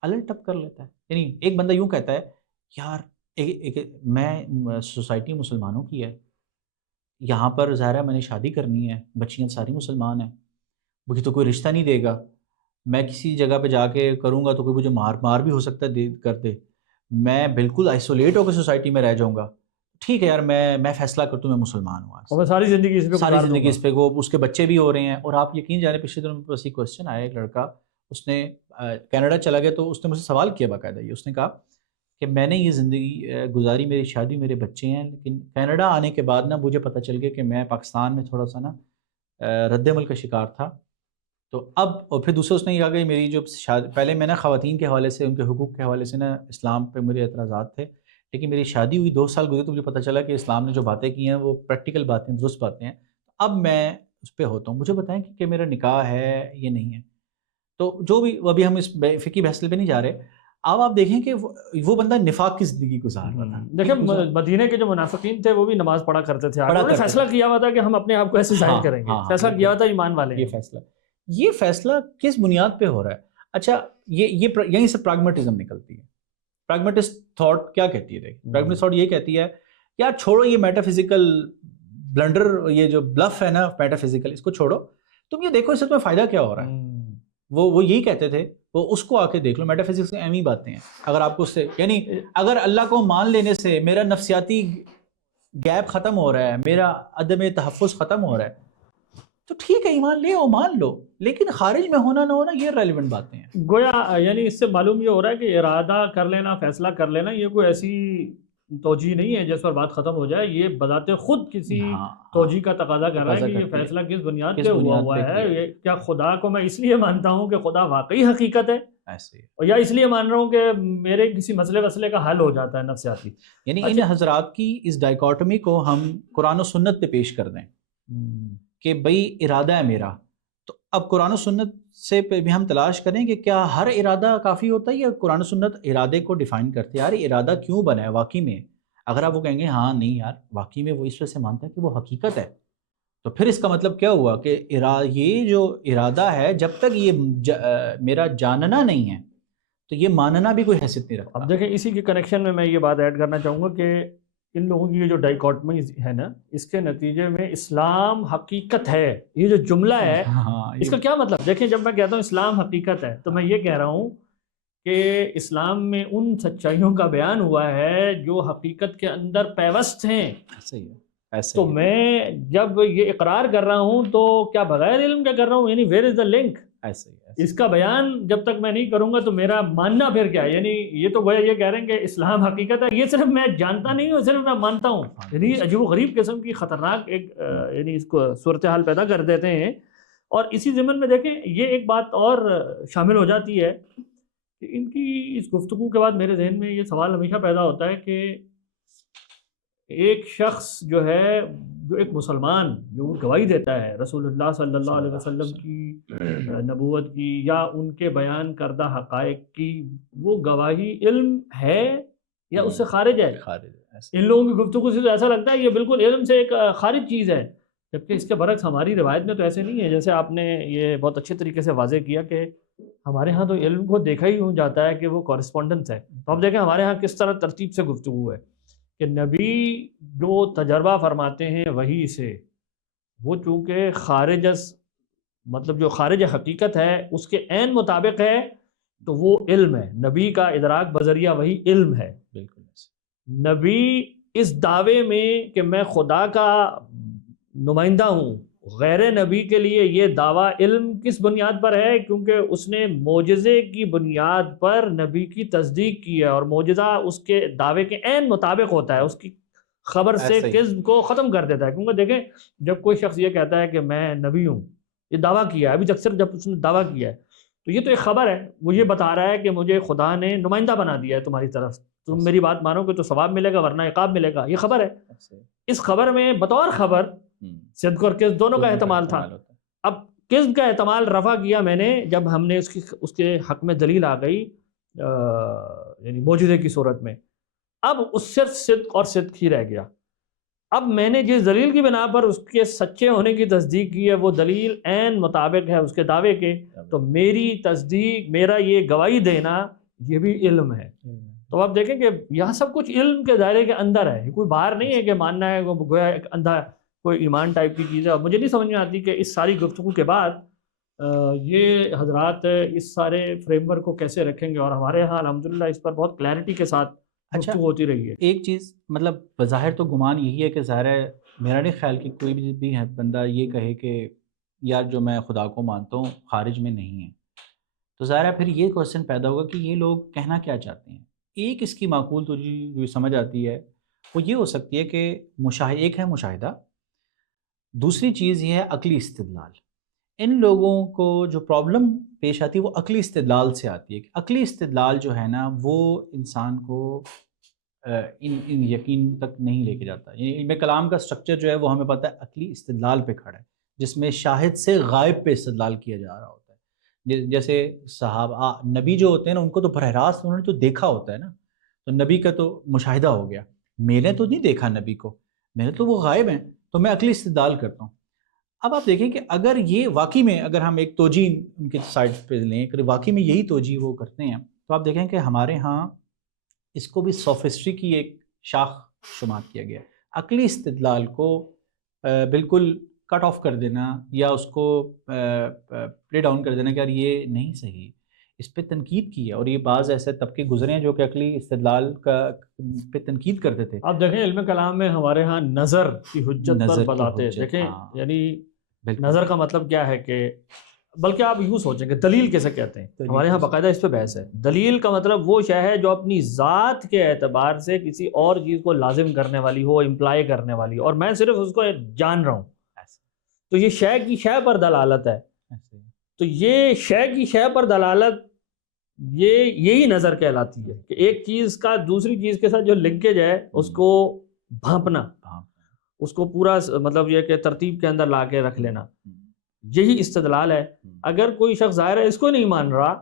الٹ ٹپ کر لیتا ہے. یعنی ایک بندہ یوں کہتا ہے یار میں سوسائٹی مسلمانوں کی ہے، یہاں پر ظاہر ہے میں نے شادی کرنی ہے، بچیاں ساری مسلمان ہیں، مجھے تو کوئی رشتہ نہیں دے گا، میں کسی جگہ پہ جا کے کروں گا تو کوئی مجھے مار بھی ہو سکتا ہے کر دے، میں بالکل آئسولیٹ ہو کے سوسائٹی میں رہ جاؤں گا. ٹھیک ہے یار میں فیصلہ کرتا ہوں، میں مسلمان ہوں، اور میں ساری زندگی اس پہ اس پہ اس کے بچے بھی ہو رہے ہیں. اور آپ یقین جانے پچھلے دنوں میں بس یہ کوسچن آیا، ایک لڑکا اس نے کینیڈا چلا گیا تو اس نے مجھ سے سوال کیا باقاعدہ، یہ اس نے کہا کہ میں نے یہ زندگی گزاری، میری شادی، میرے بچے ہیں، لیکن کینیڈا آنے کے بعد نا مجھے پتہ چل گیا کہ میں پاکستان میں تھوڑا سا نا رد عمل کا شکار تھا. تو اب اور پھر دوسرا اس نے یہ کہا کہ میری جو پہلے میں نا خواتین کے حوالے سے، ان کے حقوق کے حوالے سے نا اسلام پہ میرے اعتراضات تھے، لیکن میری شادی ہوئی 2 سال گزرے تو مجھے پتہ چلا کہ اسلام نے جو باتیں کی ہیں وہ پریکٹیکل باتیں، درست باتیں ہیں. اب میں اس پہ ہوتا ہوں. مجھے بتائیں کہ میرا نکاح ہے یہ نہیں ہے. تو جو بھی ابھی ہم اس فقہی بحث پہ نہیں جا رہے، اب آپ دیکھیں کہ وہ بندہ نفاق کی زندگی گزار رہا تھا. دیکھیں مدینے کے جو منافقین تھے وہ بھی نماز پڑھا کرتے تھے، انہوں نے فیصلہ کیا ہوا تھا کہ ہم اپنے آپ کو ایسے ظاہر کریں گے، فیصلہ کیا ہوا تھا ایمان والے. یہ فیصلہ کس بنیاد پہ ہو رہا ہے؟ اچھا یہ یہیں سے پریگمیٹزم نکلتی ہے. پریگمیٹسٹ تھاٹ کیا کہتی ہے؟ پریگمیٹسٹ تھاٹ یہ کہتی ہے یار چھوڑو یہ میٹا فزیکل بلنڈر، یہ جو بلف ہے نا میٹا فزیکل، اس کو چھوڑو، تم یہ دیکھو اس سے تمہیں فائدہ کیا ہو رہا ہے. وہ یہی کہتے تھے، وہ اس کو آ کے دیکھ لو. میٹا فزکس میں اہم ہی باتیں ہیں. اگر آپ کو اس سے، یعنی اگر اللہ کو مان لینے سے میرا نفسیاتی گیپ ختم ہو رہا ہے، میرا عدم تحفظ ختم ہو رہا ہے، تو ٹھیک ہے ایمان لے او مان لو، لیکن خارج میں ہونا نہ ہونا یہ ریلیونٹ باتیں ہیں. گویا یعنی اس سے معلوم یہ ہو رہا ہے کہ ارادہ کر لینا، فیصلہ کر لینا، یہ کوئی ایسی توجیہ نہیں ہے جس پر بات ختم ہو جائے. یہ بذات خود کسی توجیہ کا تقاضا کر رہا ہے کہ یہ فیصلہ کس بنیاد پہ ہوا ہے. یہ کیا خدا کو میں اس لیے مانتا ہوں کہ خدا واقعی حقیقت ہے، اور یا اس لیے مان رہا ہوں کہ میرے کسی مسئلے کا حل ہو جاتا ہے نفسیاتی. یعنی ان حضرات کی اس ڈائیکاٹمی کو ہم قرآن و سنت پہ پیش کر دیں کہ بھئی ارادہ ہے میرا، تو اب قرآن و سنت سے پہ بھی ہم تلاش کریں کہ کیا ہر ارادہ کافی ہوتا ہے، یا قرآن و سنت ارادے کو ڈیفائن کرتے ہیں. یار ارادہ کیوں بنا ہے واقعی میں؟ اگر آپ وہ کہیں گے ہاں نہیں یار واقعی میں وہ اس وجہ سے مانتا ہے کہ وہ حقیقت ہے، تو پھر اس کا مطلب کیا ہوا کہ یہ جو ارادہ ہے جب تک یہ میرا جاننا نہیں ہے تو یہ ماننا بھی کوئی حیثیت نہیں رکھتا. اب دیکھیں اسی کے کنیکشن میں یہ بات ایڈ کرنا چاہوں گا کہ ان لوگوں کی یہ جو ڈائیکاٹمی ہے نا، اس کے نتیجے میں اسلام حقیقت ہے، یہ جو جملہ ہے اس کا کیا مطلب؟ دیکھیں جب میں کہتا ہوں اسلام حقیقت ہے تو میں یہ کہہ رہا ہوں کہ اسلام میں ان سچائیوں کا بیان ہوا ہے جو حقیقت کے اندر پیوست ہیں. تو میں جب یہ اقرار کر رہا ہوں تو کیا بغیر علم کے کر رہا ہوں؟ یعنی ویئر از دا لنک؟ اس کا بیان جب تک میں نہیں کروں گا تو میرا ماننا پھر کیا ہے؟ یعنی یہ تو گویا یہ کہہ رہے ہیں کہ اسلام حقیقت ہے، یہ صرف میں جانتا نہیں ہوں، صرف میں مانتا ہوں. یعنی عجیب و غریب قسم کی خطرناک ایک یعنی اس کو صورتحال پیدا کر دیتے ہیں. اور اسی ضمن میں دیکھیں یہ ایک بات اور شامل ہو جاتی ہے کہ ان کی اس گفتگو کے بعد میرے ذہن میں یہ سوال ہمیشہ پیدا ہوتا ہے کہ ایک شخص جو ہے، جو ایک مسلمان جو گواہی دیتا ہے رسول اللہ صلی اللہ علیہ وسلم کی نبوت کی یا ان کے بیان کردہ حقائق کی، وہ گواہی علم ہے یا اس سے خارج ہے؟ ان لوگوں کی گفتگو سے تو ایسا لگتا ہے یہ بالکل علم سے ایک خارج چیز ہے، جبکہ اس کے برعکس ہماری روایت میں تو ایسے نہیں ہے. جیسے آپ نے یہ بہت اچھے طریقے سے واضح کیا کہ ہمارے ہاں تو علم کو دیکھا ہی ہو جاتا ہے کہ وہ کورسپونڈنس ہے. تو اب دیکھیں ہمارے ہاں کس طرح ترتیب سے گفتگو ہے کہ نبی جو تجربہ فرماتے ہیں وحی سے، وہ چونکہ خارج مطلب جو خارج حقیقت ہے اس کے عین مطابق ہے تو وہ علم ہے. نبی کا ادراک بذریعہ وحی علم ہے. بالکل نبی اس دعوے میں کہ میں خدا کا نمائندہ ہوں، غیر نبی کے لیے یہ دعویٰ علم کس بنیاد پر ہے؟ کیونکہ اس نے معجزے کی بنیاد پر نبی کی تصدیق کی ہے، اور معجزہ اس کے دعوے کے عین مطابق ہوتا ہے، اس کی خبر سے کذب کو ختم کر دیتا ہے. کیونکہ دیکھیں جب کوئی شخص یہ کہتا ہے کہ میں نبی ہوں، یہ دعویٰ کیا ہے، ابھی اکثر جب اس نے دعویٰ کیا ہے تو یہ تو ایک خبر ہے، وہ یہ بتا رہا ہے کہ مجھے خدا نے نمائندہ بنا دیا ہے تمہاری طرف، تم میری بات مانو گے تو ثواب ملے گا ورنہ عقاب ملے گا. یہ خبر ہے. اس خبر میں بطور خبر صدق اور کذب دونوں کا احتمال تھا. اب کذب کا احتمال رفع کیا میں نے جب ہم نے اس کے حق میں دلیل آ گئی یعنی معجزے کی صورت میں. اب اس سے صدق اور صدق ہی رہ گیا. اب میں نے جس دلیل کی بنا پر اس کے سچے ہونے کی تصدیق کی ہے وہ دلیل عین مطابق ہے اس کے دعوے کے، تو میری تصدیق، میرا یہ گواہی دینا یہ بھی علم ہے. تو آپ دیکھیں کہ یہاں سب کچھ علم کے دائرے کے اندر ہے، کوئی باہر نہیں ہے کہ ماننا ہے گویا ایک اندھا کوئی ایمان ٹائپ کی چیز ہے. مجھے نہیں سمجھ میں آتی کہ اس ساری گفتگو کے بعد یہ حضرات اس سارے فریم ورک کو کیسے رکھیں گے، اور ہمارے یہاں الحمدللہ اس پر بہت کلیئرٹی کے ساتھ گفتگو ہوتی رہی ہے. ایک چیز مطلب بظاہر تو گمان یہی ہے کہ ظاہر ہے میرا نہیں خیال کہ کوئی بھی بندہ یہ کہے کہ یار جو میں خدا کو مانتا ہوں خارج میں نہیں ہے. تو ظاہر ہے پھر یہ کوشچن پیدا ہوگا کہ یہ لوگ کہنا کیا چاہتے ہیں. ایک اس کی معقول تو جو سمجھ آتی ہے وہ یہ ہو سکتی ہے کہ ایک ہے مشاہدہ، دوسری چیز یہ ہے عقلی استدلال. ان لوگوں کو جو پرابلم پیش آتی ہے وہ عقلی استدلال سے آتی ہے کہ عقلی استدلال جو ہے نا وہ انسان کو ان یقین تک نہیں لے کے جاتا. یعنی علم کلام کا سٹرکچر جو ہے وہ ہمیں پتہ ہے عقلی استدلال پہ کھڑا ہے، جس میں شاہد سے غائب پہ استدلال کیا جا رہا ہوتا ہے. جیسے صحابہ نبی جو ہوتے ہیں نا ان کو تو براہ راست انہوں نے تو دیکھا ہوتا ہے نا، تو نبی کا تو مشاہدہ ہو گیا. میں نے تو نہیں دیکھا نبی کو، میں نے تو وہ غائب ہیں، تو میں عقلی استدلال کرتا ہوں. اب آپ دیکھیں کہ اگر یہ واقعی میں اگر ہم ایک توجہ ان کے سائڈ پہ لیں کہ واقعی میں یہی توجہ وہ کرتے ہیں، تو آپ دیکھیں کہ ہمارے ہاں اس کو بھی سوفسٹری کی ایک شاخ شمار کیا گیا. عقلی استدلال کو بالکل کٹ آف کر دینا یا اس کو پلے ڈاؤن کر دینا کہ یار یہ نہیں صحیح، اس پہ تنقید کی ہے. اور یہ بعض ایسے طبقے گزرے ہیں جو کہ عقلی استدلال کا پہ تنقید کرتے تھے. آپ دیکھیں علم کلام میں ہمارے ہاں نظر کی حجت پر بتاتے ہیں. دیکھیں یعنی نظر کا مطلب کیا ہے کہ بلکہ آپ یوں سوچیں کہ دلیل کیسے کہتے ہیں. ہمارے ہاں باقاعدہ اس پہ بحث ہے. دلیل کا مطلب وہ شے ہے جو اپنی ذات کے اعتبار سے کسی اور چیز کو لازم کرنے والی ہو، امپلائی کرنے والی ہو، اور میں صرف اس کو جان رہا ہوں، تو یہ شے کی شے پر دلالت ہے. تو یہ شے کی شے پر دلالت یہی نظر کہلاتی ہے کہ ایک چیز کا دوسری چیز کے ساتھ جو لنکیج ہے اس کو بھانپنا، اس کو پورا مطلب یہ کہ ترتیب کے اندر لا کے رکھ لینا، یہی استدلال ہے. اگر کوئی شخص ظاہر ہے اس کو نہیں مان رہا،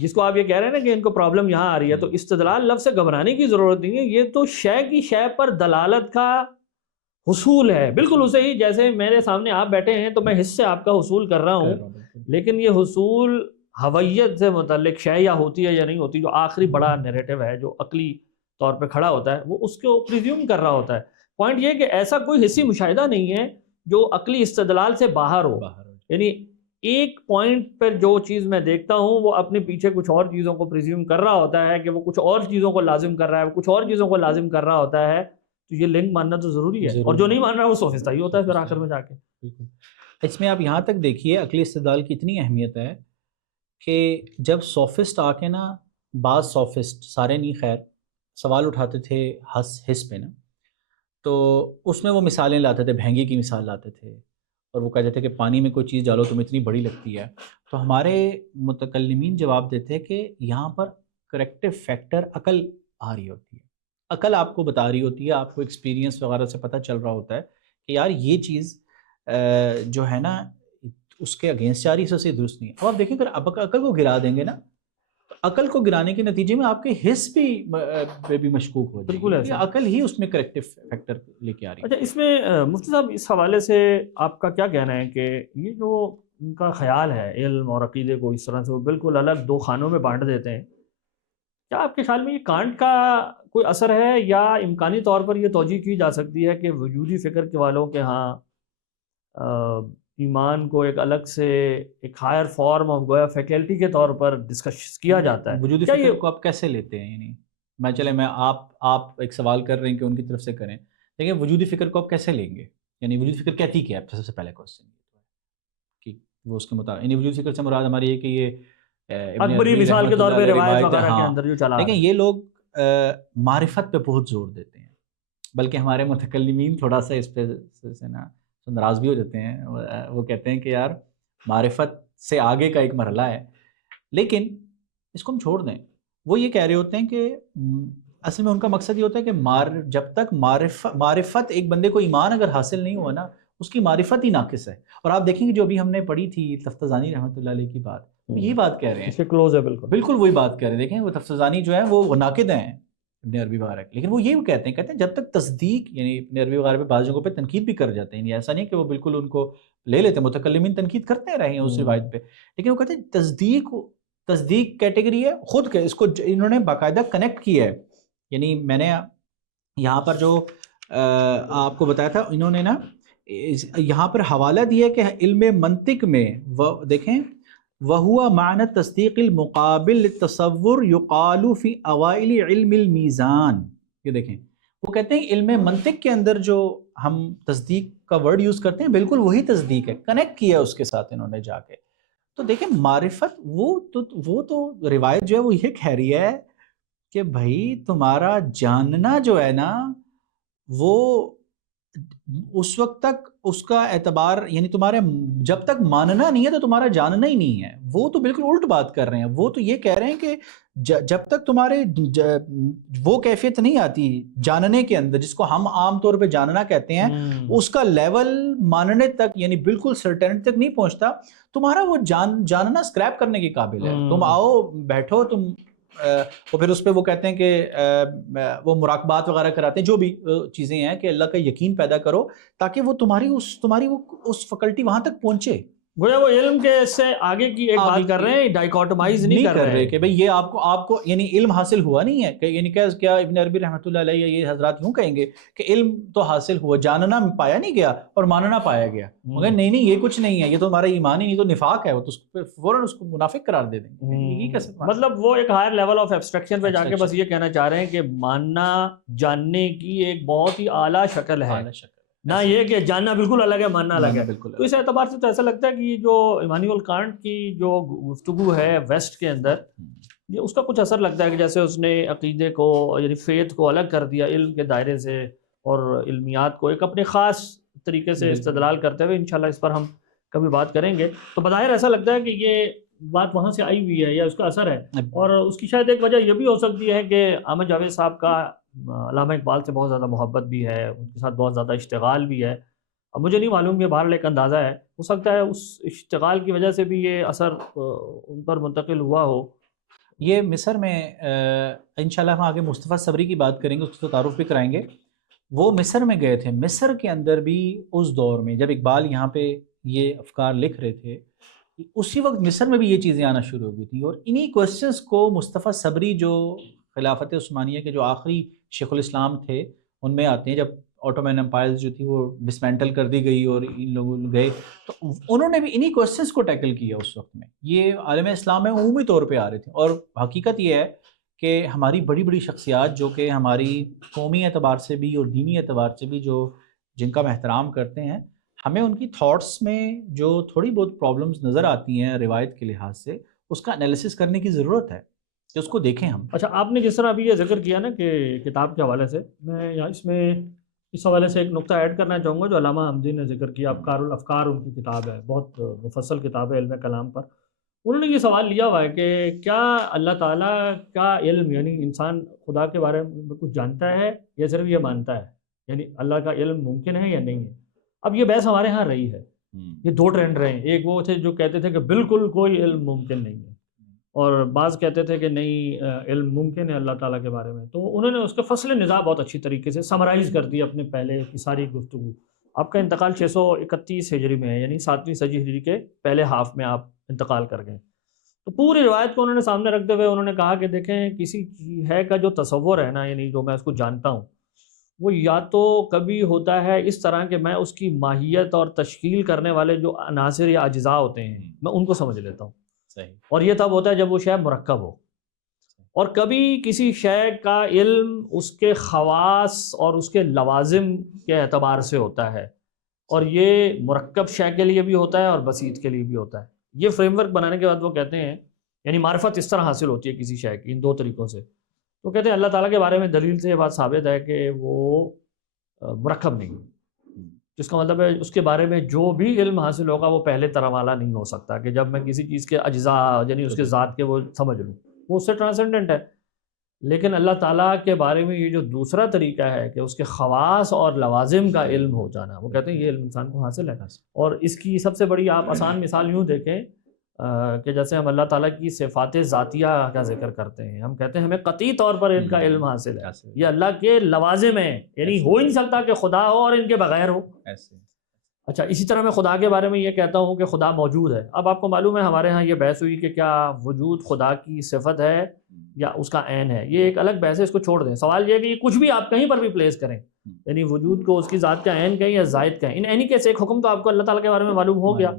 جس کو آپ یہ کہہ رہے ہیں نا کہ ان کو پرابلم یہاں آ رہی ہے، تو استدلال لفظ سے گھبرانے کی ضرورت نہیں ہے. یہ تو شے کی شے پر دلالت کا حصول ہے. بالکل اسے ہی جیسے میرے سامنے آپ بیٹھے ہیں تو میں حص سے آپ کا حصول کر رہا ہوں، لیکن یہ حصول ہویت سے متعلق شے یا ہوتی ہے یا نہیں ہوتی، جو آخری بڑا نیریٹو ہے جو عقلی طور پہ کھڑا ہوتا ہے وہ اس کو پریزیوم کر رہا ہوتا ہے. پوائنٹ یہ کہ ایسا کوئی حصی مشاہدہ نہیں ہے جو عقلی استدلال سے باہر ہو. یعنی ایک پوائنٹ پر جو چیز میں دیکھتا ہوں وہ اپنے پیچھے کچھ اور چیزوں کو پریزیوم کر رہا ہوتا ہے کہ وہ کچھ اور چیزوں کو لازم کر رہا ہے، وہ کچھ اور چیزوں کو لازم کر رہا ہوتا ہے. تو یہ لنک ماننا تو ضروری ہے، اور جو نہیں مان رہا وہ سوفسٹا ہی ہوتا ہے پھر آخر میں جا کے. اس میں آپ یہاں تک دیکھیے عقلی استدلال کی اتنی اہمیت ہے کہ جب سوفسٹ آ کے نا، بعض سوفسٹ سارے نہیں خیر، سوال اٹھاتے تھے حس پہ نا، تو اس میں وہ مثالیں لاتے تھے، بھینگی کی مثال لاتے تھے، اور وہ کہتے تھے کہ پانی میں کوئی چیز ڈالو تم اتنی بڑی لگتی ہے. تو ہمارے متکلمین جواب دیتے ہیں کہ یہاں پر کریکٹیو فیکٹر عقل آ رہی ہوتی ہے. عقل آپ کو بتا رہی ہوتی ہے، آپ کو ایکسپیرینس وغیرہ سے پتہ چل رہا ہوتا ہے کہ یار یہ چیز جو ہے نا اس کے اگینسٹ جا رہی ہے، سے درست نہیں ہے. اب آپ دیکھیں اگر آپ عقل کو گرا دیں گے نا، عقل کو گرانے کے نتیجے میں آپ کے حس بھی مشکوک ہو جائے گی. عقل ہی اس میں کریکٹیو فیکٹر لے کے آ رہی ہے. اچھا، اس میں مفتی صاحب اس حوالے سے آپ کا کیا کہنا ہے کہ یہ جو ان کا خیال ہے علم اور عقیدے کو اس طرح سے وہ بالکل الگ دو خانوں میں بانٹ دیتے ہیں، کیا آپ کے خیال میں یہ کانٹ کا کوئی اثر ہے، یا امکانی طور پر یہ توجہ کی جا سکتی ہے کہ وجودی فکر کے والوں کے ہاں ایمان کو ایک الگ سے ایک ہائر فارم آف گویا فیکلٹی کے طور پر ڈسکس کیا جاتا ہے؟ وجودی فکر کو آپ کیسے لیتے ہیں؟ یعنی میں آپ ایک سوال کر رہے ہیں کہ ان کی طرف سے کریں، لیکن وجودی فکر کو آپ کیسے لیں گے؟ یعنی وجودی فکر کہتی کیا ہے؟ سب سے پہلے کوسچن کہ وہ اس کے مطابق، یعنی وجودی فکر سے مراد ہماری ہے کہ یہ اکبری مثال کے طور پہ روایت وغیرہ کے اندر جو چلا، لیکن یہ لوگ معرفت پہ بہت زور دیتے ہیں، بلکہ ہمارے متکلمین تھوڑا سا اس پہ نا ناراض بھی ہو جاتے ہیں. وہ کہتے ہیں کہ یار معرفت سے آگے کا ایک مرحلہ ہے، لیکن اس کو ہم چھوڑ دیں. وہ یہ کہہ رہے ہوتے ہیں کہ اصل میں ان کا مقصد یہ ہوتا ہے کہ جب تک معرفت ایک بندے کو ایمان اگر حاصل نہیں ہوا نا، اس کی معرفت ہی ناقص ہے. اور آپ دیکھیں گے جو ابھی ہم نے پڑھی تھی تفتزانی رحمۃ اللہ علیہ کی بات، یہی بات کہہ رہے ہیں، اس سے کلوز ہے، بالکل وہی بات کہہ رہے ہیں. دیکھیں وہ تفتزانی جو ہے وہ ناقد ہیں ابن عربی وغیرہ، لیکن وہ یہ کہتے ہیں جب تک تصدیق، یعنی ابن عربی وغیرہ پہ بعض جگہوں پہ تنقید بھی کر جاتے ہیں، یعنی ایسا نہیں کہ وہ بالکل ان کو لے لیتے، متکلمین تنقید کرتے رہے ہیں اس روایت پہ، لیکن وہ کہتے ہیں تصدیق کیٹیگری ہے خود کے، اس کو انہوں نے باقاعدہ کنیکٹ کیا ہے. یعنی میں نے یہاں پر جو آپ کو بتایا تھا، انہوں نے نا یہاں پر حوالہ دیا کہ علم منطق میں دیکھیں وَهُوَ مَعْنَ التصدیق المقابل للتصور يقال فی اوائل علم المیزان. یہ دیکھیں وہ کہتے ہیں علم منطق کے اندر جو ہم تصدیق کا ورڈ یوز کرتے ہیں بالکل وہی تصدیق ہے، کنیکٹ کیا اس کے ساتھ انہوں نے جا کے. تو دیکھیں معرفت وہ تو روایت جو ہے وہ یہ کہہ رہی ہے کہ بھائی تمہارا جاننا جو ہے نا وہ اس وقت تک اس کا اعتبار، یعنی تمہارے جب تک ماننا نہیں ہے تو تمہارا جاننا ہی نہیں ہے. وہ تو بالکل الٹ بات کر رہے ہیں. وہ تو یہ کہہ رہے ہیں کہ جب تک تمہارے وہ کیفیت نہیں آتی جاننے کے اندر جس کو ہم عام طور پہ جاننا کہتے ہیں، اس کا لیول ماننے تک یعنی بالکل سرٹینٹی تک نہیں پہنچتا، تمہارا وہ جاننا اسکریپ کرنے کے قابل ہے. تم آؤ بیٹھو، تم اور پھر اس پہ وہ کہتے ہیں کہ وہ مراقبات وغیرہ کراتے ہیں، جو بھی چیزیں ہیں کہ اللہ کا یقین پیدا کرو تاکہ وہ تمہاری اس فیکلٹی وہاں تک پہنچے. گویا وہ علم کے سے آگے کی ایک بات کر رہے ہیں، ڈائیکاٹمائز نہیں کر رہے کہ بھئی یہ آپ کو یعنی علم حاصل ہوا نہیں ہے. کہ یعنی کیا ابن عربی رحمۃ اللہ علیہ یہ حضرات یوں کہیں گے کہ علم تو حاصل ہوا، جاننا پایا نہیں گیا اور ماننا پایا گیا. مگر نہیں یہ کچھ نہیں ہے، یہ تو ہمارا ایمان ہی نہیں، تو نفاق ہے. وہ تو فوراً اس کو منافق قرار دے دیں گے. مطلب وہ ایک ہائر لیول آف ایبسٹریکشن پہ جا کے بس یہ کہنا چاہ رہے ہیں کہ ماننا جاننے کی ایک بہت ہی اعلیٰ شکل ہے، نہ یہ کہ جاننا بالکل الگ ہے ماننا الگ ہے. تو اس اعتبار سے تو ایسا لگتا ہے کہ یہ جو ایمانوئل کانٹ کی جو گفتگو ہے ویسٹ کے اندر، یہ اس کا کچھ اثر لگتا ہے کہ جیسے اس نے عقیدے کو یعنی فیتھ کو الگ کر دیا علم کے دائرے سے اور علمیات کو ایک اپنے خاص طریقے سے استدلال کرتے ہوئے. انشاءاللہ اس پر ہم کبھی بات کریں گے. تو بظاہر ایسا لگتا ہے کہ یہ بات وہاں سے آئی ہوئی ہے یا اس کا اثر ہے، اور اس کی شاید ایک وجہ یہ بھی ہو سکتی ہے کہ احمد جاوید صاحب کا علامہ اقبال سے بہت زیادہ محبت بھی ہے، ان کے ساتھ بہت زیادہ اشتغال بھی ہے. اب مجھے نہیں معلوم کہ بہرحال ایک اندازہ ہے، ہو سکتا ہے اس اشتغال کی وجہ سے بھی یہ اثر ان پر منتقل ہوا ہو. یہ مصر میں انشاءاللہ ہم آگے مصطفیٰ صبری کی بات کریں گے، اس کو تعارف بھی کرائیں گے. وہ مصر میں گئے تھے. مصر کے اندر بھی اس دور میں جب اقبال یہاں پہ یہ افکار لکھ رہے تھے، اسی وقت مصر میں بھی یہ چیزیں آنا شروع ہو گئی تھیں. اور انہی کوسچنس کو مصطفیٰ صبری جو خلافت عثمانیہ کے جو آخری شیخ الاسلام تھے ان میں آتے ہیں، جب آٹومین امپائرز جو تھی وہ ڈسمینٹل کر دی گئی اور ان لوگوں گئے، تو انہوں نے بھی انہی کوسچنس کو ٹیکل کیا اس وقت میں. یہ عالم اسلام میں عمومی طور پہ آ رہے تھے. اور حقیقت یہ ہے کہ ہماری بڑی بڑی شخصیات جو کہ ہماری قومی اعتبار سے بھی اور دینی اعتبار سے بھی جن کا ہم احترام کرتے ہیں، ہمیں ان کی تھاٹس میں جو تھوڑی بہت پرابلمز نظر آتی ہیں روایت کے لحاظ سے، اس کا انالیسس کرنے کی ضرورت ہے کہ اس کو دیکھیں ہم. اچھا، آپ نے جس طرح ابھی یہ ذکر کیا نا کہ کتاب کے حوالے سے، میں یہاں اس حوالے سے ایک نقطہ ایڈ کرنا چاہوں گا جو علامہ حمدی نے ذکر کیا. افکار الافکار ان کی کتاب ہے، بہت مفصل کتاب ہے علم کلام پر. انہوں نے یہ سوال لیا ہوا ہے کہ کیا اللہ تعالیٰ کا علم یعنی انسان خدا کے بارے میں کچھ جانتا ہے یا صرف یہ مانتا ہے، یعنی اللہ کا علم ممکن ہے یا نہیں ہے. اب یہ بحث ہمارے ہاں رہی ہے، یہ دو ٹرینڈ رہے ہیں. ایک وہ تھے جو کہتے تھے کہ بالکل کوئی علم ممکن نہیں ہے، اور بعض کہتے تھے کہ نہیں علم ممکن ہے اللہ تعالیٰ کے بارے میں. تو انہوں نے اس کا فصل نظام بہت اچھی طریقے سے سمرائز کر دیا اپنے پہلے کی ساری گفتگو. آپ کا انتقال 631 ہجری میں ہے، یعنی 7ویں صدی ہجری کے پہلے ہاف میں آپ انتقال کر گئے. تو پوری روایت کو انہوں نے سامنے رکھتے ہوئے انہوں نے کہا کہ دیکھیں کسی ہے کا جو تصور ہے نا، یعنی جو میں اس کو جانتا ہوں، وہ یا تو کبھی ہوتا ہے اس طرح کہ میں اس کی ماہیت اور تشکیل کرنے والے جو عناصر یا اجزاء ہوتے ہیں میں ان کو سمجھ لیتا ہوں. صحیح. اور یہ تب ہوتا ہے جب وہ شے مرکب ہو. اور کبھی کسی شے کا علم اس کے خواص اور اس کے لوازم کے اعتبار سے ہوتا ہے، اور یہ مرکب شے کے لیے بھی ہوتا ہے اور بسیط کے لیے بھی ہوتا ہے. یہ فریم ورک بنانے کے بعد وہ کہتے ہیں یعنی معرفت اس طرح حاصل ہوتی ہے کسی شے کی ان دو طریقوں سے. تو کہتے ہیں اللہ تعالیٰ کے بارے میں دلیل سے یہ بات ثابت ہے کہ وہ مرکب نہیں، جس کا مطلب ہے اس کے بارے میں جو بھی علم حاصل ہوگا وہ پہلے طرح والا نہیں ہو سکتا کہ جب میں کسی چیز کے اجزاء یعنی اس کے ذات کے وہ سمجھ لوں، وہ اس سے ٹرانسینڈنٹ ہے. لیکن اللہ تعالیٰ کے بارے میں یہ جو دوسرا طریقہ ہے کہ اس کے خواص اور لوازم کا علم ہو جانا، وہ کہتے ہیں یہ علم انسان کو حاصل ہے. اور اس کی سب سے بڑی آپ آسان مثال یوں دیکھیں کہ جیسے ہم اللہ تعالیٰ کی صفات ذاتیہ کا ذکر کرتے ہیں، ہم کہتے ہیں ہمیں قطعی طور پر ان کا علم حاصل ہے، یہ اللہ کے لوازم ہیں، یعنی ہو ہی نہیں سکتا کہ خدا ہو اور ان کے بغیر ہو. اچھا، اسی طرح میں خدا کے بارے میں یہ کہتا ہوں کہ خدا موجود ہے. اب آپ کو معلوم ہے ہمارے ہاں یہ بحث ہوئی کہ کیا وجود خدا کی صفت ہے یا اس کا عین ہے. یہ ایک الگ بحث ہے، اس کو چھوڑ دیں. سوال یہ ہے کہ یہ کچھ بھی آپ کہیں پر بھی پلیس کریں، یعنی وجود کو اس کی ذات کا عین کہیں یا زائد کہیں، ان اینی کیس ایک حکم تو آپ کو اللہ تعالیٰ کے بارے میں معلوم ہو گیا.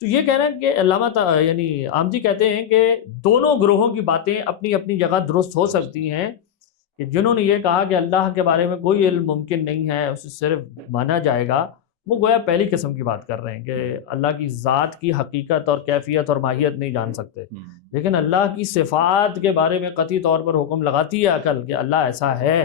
تو یہ کہنا ہے کہ علامہ یعنی آمدی کہتے ہیں کہ دونوں گروہوں کی باتیں اپنی اپنی جگہ درست ہو سکتی ہیں، کہ جنہوں نے یہ کہا کہ اللہ کے بارے میں کوئی علم ممکن نہیں ہے، اسے صرف مانا جائے گا، وہ گویا پہلی قسم کی بات کر رہے ہیں کہ اللہ کی ذات کی حقیقت اور کیفیت اور ماہیت نہیں جان سکتے، لیکن اللہ کی صفات کے بارے میں قطعی طور پر حکم لگاتی ہے عقل کہ اللہ ایسا ہے،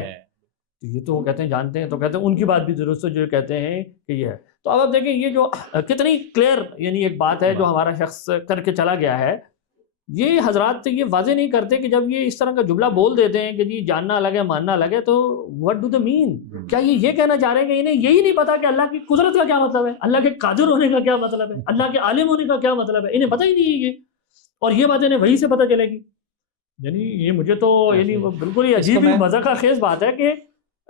تو یہ تو وہ کہتے ہیں جانتے ہیں، تو کہتے ہیں ان کی بات بھی درست ہے جو کہتے ہیں کہ یہ ہے۔ تو اب آپ دیکھیں یہ جو کتنی کلیئر یعنی ایک بات ہے جو ہمارا شخص کر کے چلا گیا ہے، یہ حضرات یہ واضح نہیں کرتے کہ جب یہ اس طرح کا جملہ بول دیتے ہیں کہ جی جاننا الگ ہے ماننا الگ ہے، تو what do they mean؟ کیا یہ کہنا چاہ رہے ہیں کہ انہیں یہی نہیں پتا کہ اللہ کی قدرت کا کیا مطلب ہے، اللہ کے قادر ہونے کا کیا مطلب ہے، اللہ کے عالم ہونے کا کیا مطلب ہے؟ انہیں پتہ ہی نہیں ہے یہ، اور یہ بات انہیں وہی سے پتہ چلے گی۔ یعنی یہ مجھے تو یعنی بالکل ہی عجیب ہی مزہ کا خیز بات ہے کہ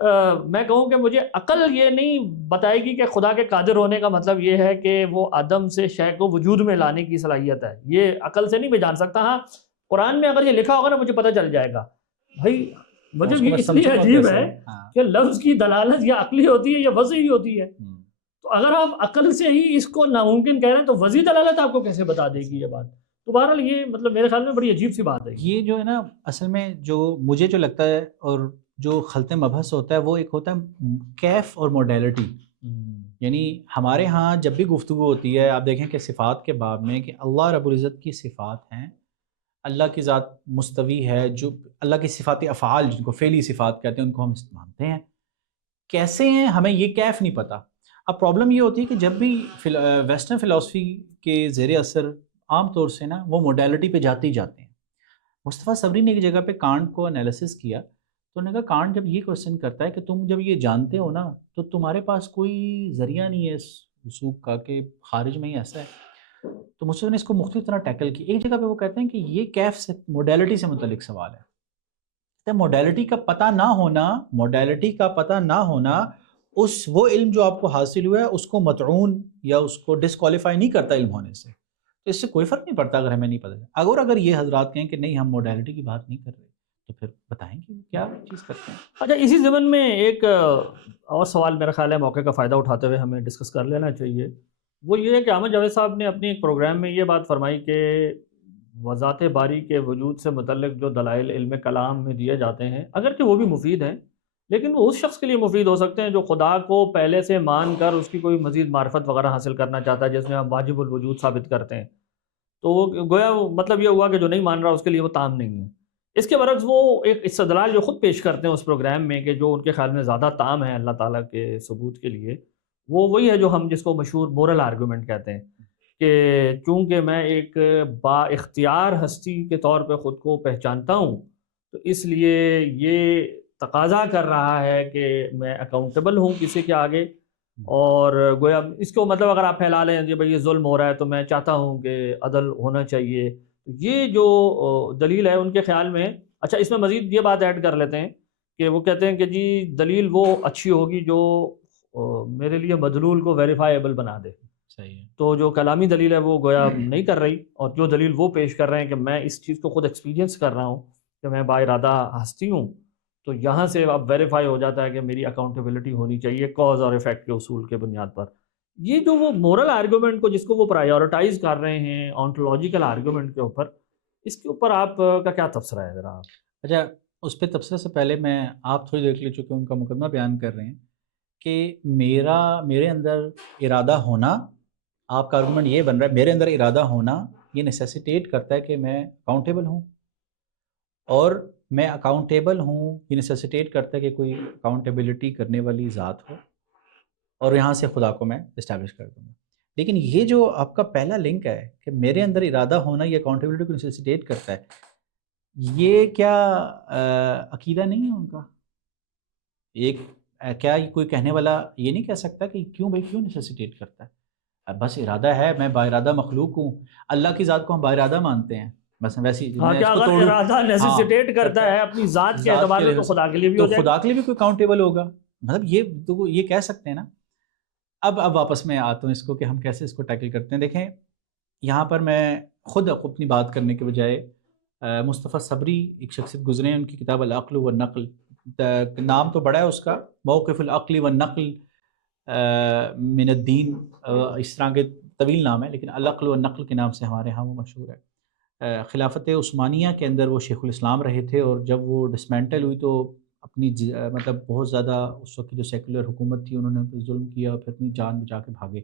میں کہوں کہ مجھے عقل یہ نہیں بتائے گی کہ خدا کے قادر ہونے کا مطلب یہ ہے کہ وہ عدم سے شے کو وجود میں لانے کی صلاحیت ہے، یہ عقل سے نہیں میں جان سکتا۔ ہاں قرآن میں اگر یہ لکھا ہوگا نا مجھے پتہ چل جائے گا بھائی، مجھے یہ اس لیے عجیب ہے کہ لفظ کی دلالت یا عقلی ہوتی ہے یا وضعی ہوتی ہے، تو اگر آپ عقل سے ہی اس کو ناممکن کہہ رہے ہیں تو وضعی دلالت آپ کو کیسے بتا دے گی یہ بات؟ تو بہرحال یہ مطلب میرے خیال میں بڑی عجیب سی بات ہے۔ یہ جو ہے نا اصل میں جو مجھے جو لگتا ہے اور جو خلط مبحث ہوتا ہے وہ ایک ہوتا ہے کیف اور موڈیلٹی، یعنی ہمارے ہاں جب بھی گفتگو ہوتی ہے آپ دیکھیں کہ صفات کے باب میں کہ اللہ رب العزت کی صفات ہیں، اللہ کی ذات مستوی ہے، جو اللہ کی صفات افعال جن کو فعلی صفات کہتے ہیں ان کو ہم مانتے ہیں، کیسے ہیں ہمیں یہ کیف نہیں پتہ۔ اب پرابلم یہ ہوتی ہے کہ جب بھی ویسٹرن فلسفی کے زیر اثر عام طور سے نا وہ موڈیلٹی پہ جاتے ہی جاتے ہیں۔ مصطفیٰ صبری نے ایک جگہ پہ کانٹ کو انالیسس کیا تو انہوں نے کہا کانٹ جب یہ کوشچن کرتا ہے کہ تم جب یہ جانتے ہو نا تو تمہارے پاس کوئی ذریعہ نہیں ہے اس وثوق کا کہ خارج میں ہی ایسا ہے، تو مصطفیٰ نے اس کو مختلف طرح ٹیکل کی۔ ایک جگہ پہ وہ کہتے ہیں کہ یہ کیف سے موڈیلٹی سے متعلق سوال ہے، موڈیلٹی کا پتہ نہ ہونا اس وہ علم جو آپ کو حاصل ہوا ہے اس کو مطعون یا اس کو ڈسکوالیفائی نہیں کرتا علم ہونے سے، تو اس سے کوئی فرق نہیں پڑتا اگر ہمیں نہیں پتہ۔ اگر یہ حضرات کہیں کہ نہیں ہم موڈیلٹی کی بات نہیں کر رہے تو پھر بتائیں کہ کیا چیز کرتے ہیں۔ اچھا اسی ضمن میں ایک اور سوال میرا خیال ہے موقع کا فائدہ اٹھاتے ہوئے ہمیں ڈسکس کر لینا چاہیے، وہ یہ ہے کہ احمد جاوید صاحب نے اپنے ایک پروگرام میں یہ بات فرمائی کہ وذات باری کے وجود سے متعلق جو دلائل علم کلام میں دیے جاتے ہیں اگرچہ وہ بھی مفید ہیں لیکن وہ اس شخص کے لیے مفید ہو سکتے ہیں جو خدا کو پہلے سے مان کر اس کی کوئی مزید معرفت وغیرہ حاصل کرنا چاہتا ہے، جس میں ہم واجب الوجود ثابت کرتے ہیں، تو وہ گویا مطلب یہ ہوا کہ جو نہیں مان رہا اس کے لیے وہ تام نہیں ہے۔ اس کے برعکس وہ ایک استدلال جو خود پیش کرتے ہیں اس پروگرام میں کہ جو ان کے خیال میں زیادہ تام ہے اللہ تعالیٰ کے ثبوت کے لیے، وہ وہی ہے جو ہم جس کو مشہور مورل آرگومنٹ کہتے ہیں کہ چونکہ میں ایک با اختیار ہستی کے طور پہ خود کو پہچانتا ہوں تو اس لیے یہ تقاضا کر رہا ہے کہ میں اکاؤنٹیبل ہوں کسی کے آگے، اور گویا اس کو مطلب اگر آپ پھیلا لیں کہ بھئی یہ ظلم ہو رہا ہے تو میں چاہتا ہوں کہ عدل ہونا چاہیے، یہ جو دلیل ہے ان کے خیال میں۔ اچھا اس میں مزید یہ بات ایڈ کر لیتے ہیں کہ وہ کہتے ہیں کہ جی دلیل وہ اچھی ہوگی جو میرے لیے مدلول کو ویریفائیبل بنا دے، صحیح ہے، تو جو کلامی دلیل ہے وہ گویا نہیں کر رہی، اور جو دلیل وہ پیش کر رہے ہیں کہ میں اس چیز کو خود ایکسپیرینس کر رہا ہوں کہ میں با ارادہ ہستی ہوں، تو یہاں سے اب ویریفائی ہو جاتا ہے کہ میری اکاؤنٹیبلٹی ہونی چاہیے کاز اور ایفیکٹ کے اصول کے بنیاد پر۔ یہ جو وہ مورل آرگومنٹ کو جس کو وہ پرائیورٹائز کر رہے ہیں آنٹولوجیکل آرگومنٹ کے اوپر، اس کے اوپر آپ کا کیا تبصرہ ہے ذرا؟ اچھا اس پہ تبصرے سے پہلے میں آپ تھوڑی دیر کے لیے چونکہ ان کا مقدمہ بیان کر رہے ہیں کہ میرے اندر ارادہ ہونا، آپ کا آرگومنٹ یہ بن رہا ہے میرے اندر ارادہ ہونا یہ نیسیسیٹیٹ کرتا ہے کہ میں اکاؤنٹیبل ہوں، اور میں اکاؤنٹیبل ہوں یہ نیسیسیٹیٹ کرتا ہے کہ کوئی اکاؤنٹیبلٹی کرنے والی ذات ہو، اور یہاں سے خدا کو میں اسٹیبلش کر دوں گا۔ لیکن یہ جو آپ کا پہلا لنک ہے کہ میرے اندر ارادہ ہونا یہ اکاؤنٹیبلٹی کو نیسیسیٹیٹ کرتا ہے، یہ کیا عقیدہ نہیں ہے ان کا؟ ایک کیا کوئی کہنے والا یہ نہیں کہہ سکتا کہ کیوں نیسیسیٹیٹ کرتا ہے؟ بس ارادہ ہے، میں با ارادہ مخلوق ہوں، اللہ کی ذات کو ہم با ارادہ مانتے ہیں، بس ویسی کیا اگر ارادہ نیسیسیٹیٹ کرتا ہے اپنی ذات کے اعتبار سے تو خدا کے لیے بھی ہو جائے گا، خدا کے لیے بھی کوئی اکاؤنٹیبل ہوگا، مطلب یہ کہہ سکتے ہیں نا۔ اب واپس میں آتا ہوں اس کو کہ ہم کیسے اس کو ٹیکل کرتے ہیں۔ دیکھیں یہاں پر میں خود اپنی بات کرنے کے بجائے مصطفیٰ صبری ایک شخصیت گزرے ہیں، ان کی کتاب العقل والنقل، نام تو بڑا ہے اس کا، موقف العقل والنقل من الدین، اس طرح کے طویل نام ہے لیکن العقل والنقل کے نام سے ہمارے ہاں وہ مشہور ہے۔ خلافت عثمانیہ کے اندر وہ شیخ الاسلام رہے تھے، اور جب وہ ڈسمینٹل ہوئی تو اپنی مطلب بہت زیادہ اس وقت کی جو سیکولر حکومت تھی انہوں نے ظلم کیا، پھر اپنی جان بچا کے بھاگے.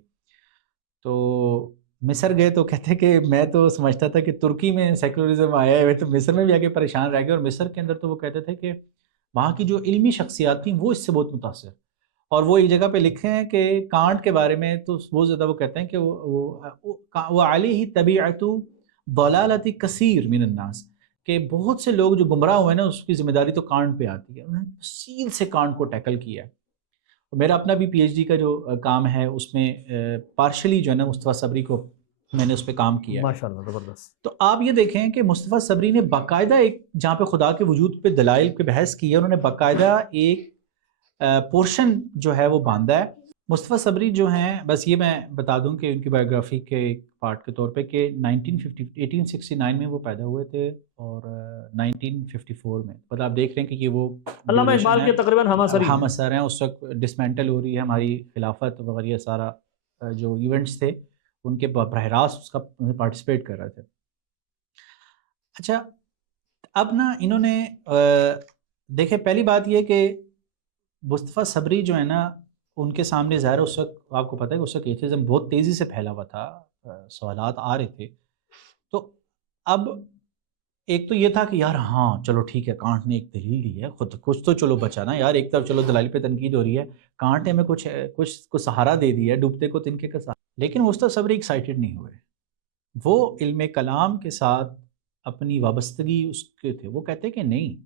تو مصر گئے تو کہتے کہ میں تو سمجھتا تھا کہ ترکی میں سیکولرزم آیا ہے تو مصر میں بھی آگے پریشان رہ گئے. اور مصر کے اندر تو وہ کہتے تھے کہ وہاں کی جو علمی شخصیات تھیں وہ اس سے بہت متاثر. اور وہ ایک جگہ پہ لکھے ہیں کہ کانٹ کے بارے میں تو بہت زیادہ وہ کہتے ہیں کہ وہ علیہ طبیعت ضلالت کثیر من الناس، کہ بہت سے لوگ جو گمراہ ہوئے ہیں نا اس کی ذمہ داری تو کانٹ پہ آتی ہے. انہوں نے تفصیل سے کانٹ کو ٹیکل کیا ہے. میرا اپنا بھی پی ایچ ڈی کا جو کام ہے اس میں پارشلی جو ہے نا مصطفیٰ صبری کو میں نے اس پہ کام کیا ہے. ماشاءاللہ زبردست. تو آپ یہ دیکھیں کہ مصطفیٰ صبری نے باقاعدہ ایک جہاں پہ خدا کے وجود پہ دلائل پہ بحث کی ہے انہوں نے باقاعدہ ایک پورشن جو ہے وہ باندھا ہے. مصطفیٰ صبری جو ہیں بس یہ میں بتا دوں کہ ان کی بایوگرافی کے ایک پارٹ کے طور پہ کہ 1869 میں وہ پیدا ہوئے تھے اور 1954 میں مطلب آپ دیکھ رہے ہیں کہ یہ وہ علامہ اقبال کے تقریباً ہم اثر ہیں. اس وقت ڈسمینٹل ہو رہی ہے ہماری خلافت وغیرہ، سارا جو ایونٹس تھے ان کے براہ راست اس کا پارٹیسپیٹ کر رہے تھے. اچھا اب نا انہوں نے دیکھیں پہلی بات یہ کہ مصطفیٰ صبری جو ہے نا ان کے سامنے ظاہر اس وقت آپ کو پتہ ہے کہ اس وقت ایتھیزم بہت تیزی سے پھیلا ہوا تھا، سوالات آ رہے تھے. تو اب ایک تو یہ تھا کہ یار ہاں چلو ٹھیک ہے کانٹ نے ایک دلیل دی ہے، خود کچھ تو چلو بچا نا یار، ایک طرف چلو دلائل پہ تنقید ہو رہی ہے، کانٹ نے ہمیں کچھ سہارا دے دیا ہے، ڈوبتے کو تنکے کا سہارا. لیکن مصطفیٰ صبری ایکسائٹیڈ نہیں ہوئے. وہ علم کلام کے ساتھ اپنی وابستگی اس کے تھے. وہ کہتے کہ نہیں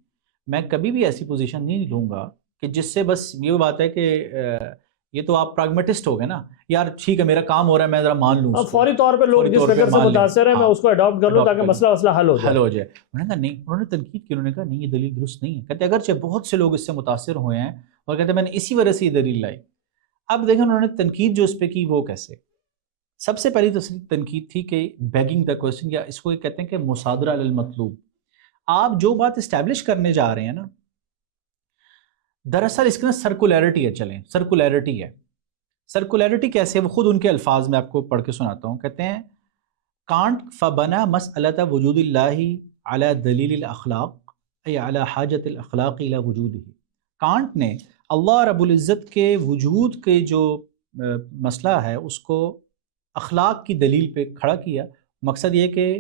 میں کبھی بھی ایسی پوزیشن نہیں لوں گا کہ جس سے بس یہ بات ہے کہ یہ تو آپ پراگمیٹسٹ ہو گئے نا یار ٹھیک ہے میرا کام ہو رہا ہے میں ذرا مان لوں. اب فوری طور پہ لوگ جس فکر سے متاثر ہیں میں اس کو اڈاپٹ کر لوں تاکہ مسئلہ حل ہو جائے. انہوں نے کہا نہیں، انہوں نے تنقید کی، انہوں نے کہا نہیں یہ دلیل درست نہیں ہے. کہتے اگرچہ بہت سے لوگ اس سے متاثر ہوئے ہیں اور کہتے میں نے اسی وجہ سے یہ دلیل لائی. اب دیکھیں انہوں نے تنقید جو اس پہ کی وہ کیسے. سب سے پہلی تنقید تھی کہ بیگنگ دا کوسچن، یا اس کو کہتے ہیں کہ مصادرہ علی المطلوب. آپ جو بات اسٹیبلش کرنے جا رہے ہیں نا دراصل اس کے نا سرکولیرٹی ہے. چلیں سرکولیرٹی ہے. سرکولیرٹی کیسے ہے وہ خود ان کے الفاظ میں آپ کو پڑھ کے سناتا ہوں. کہتے ہیں کانٹ فبنا مسئلۃ وجود اللہ علی دلیل الاخلاق ای علی حاجت الاخلاق الی وجودہ. کانٹ نے اللہ رب العزت کے وجود کے جو مسئلہ ہے اس کو اخلاق کی دلیل پہ کھڑا کیا. مقصد یہ کہ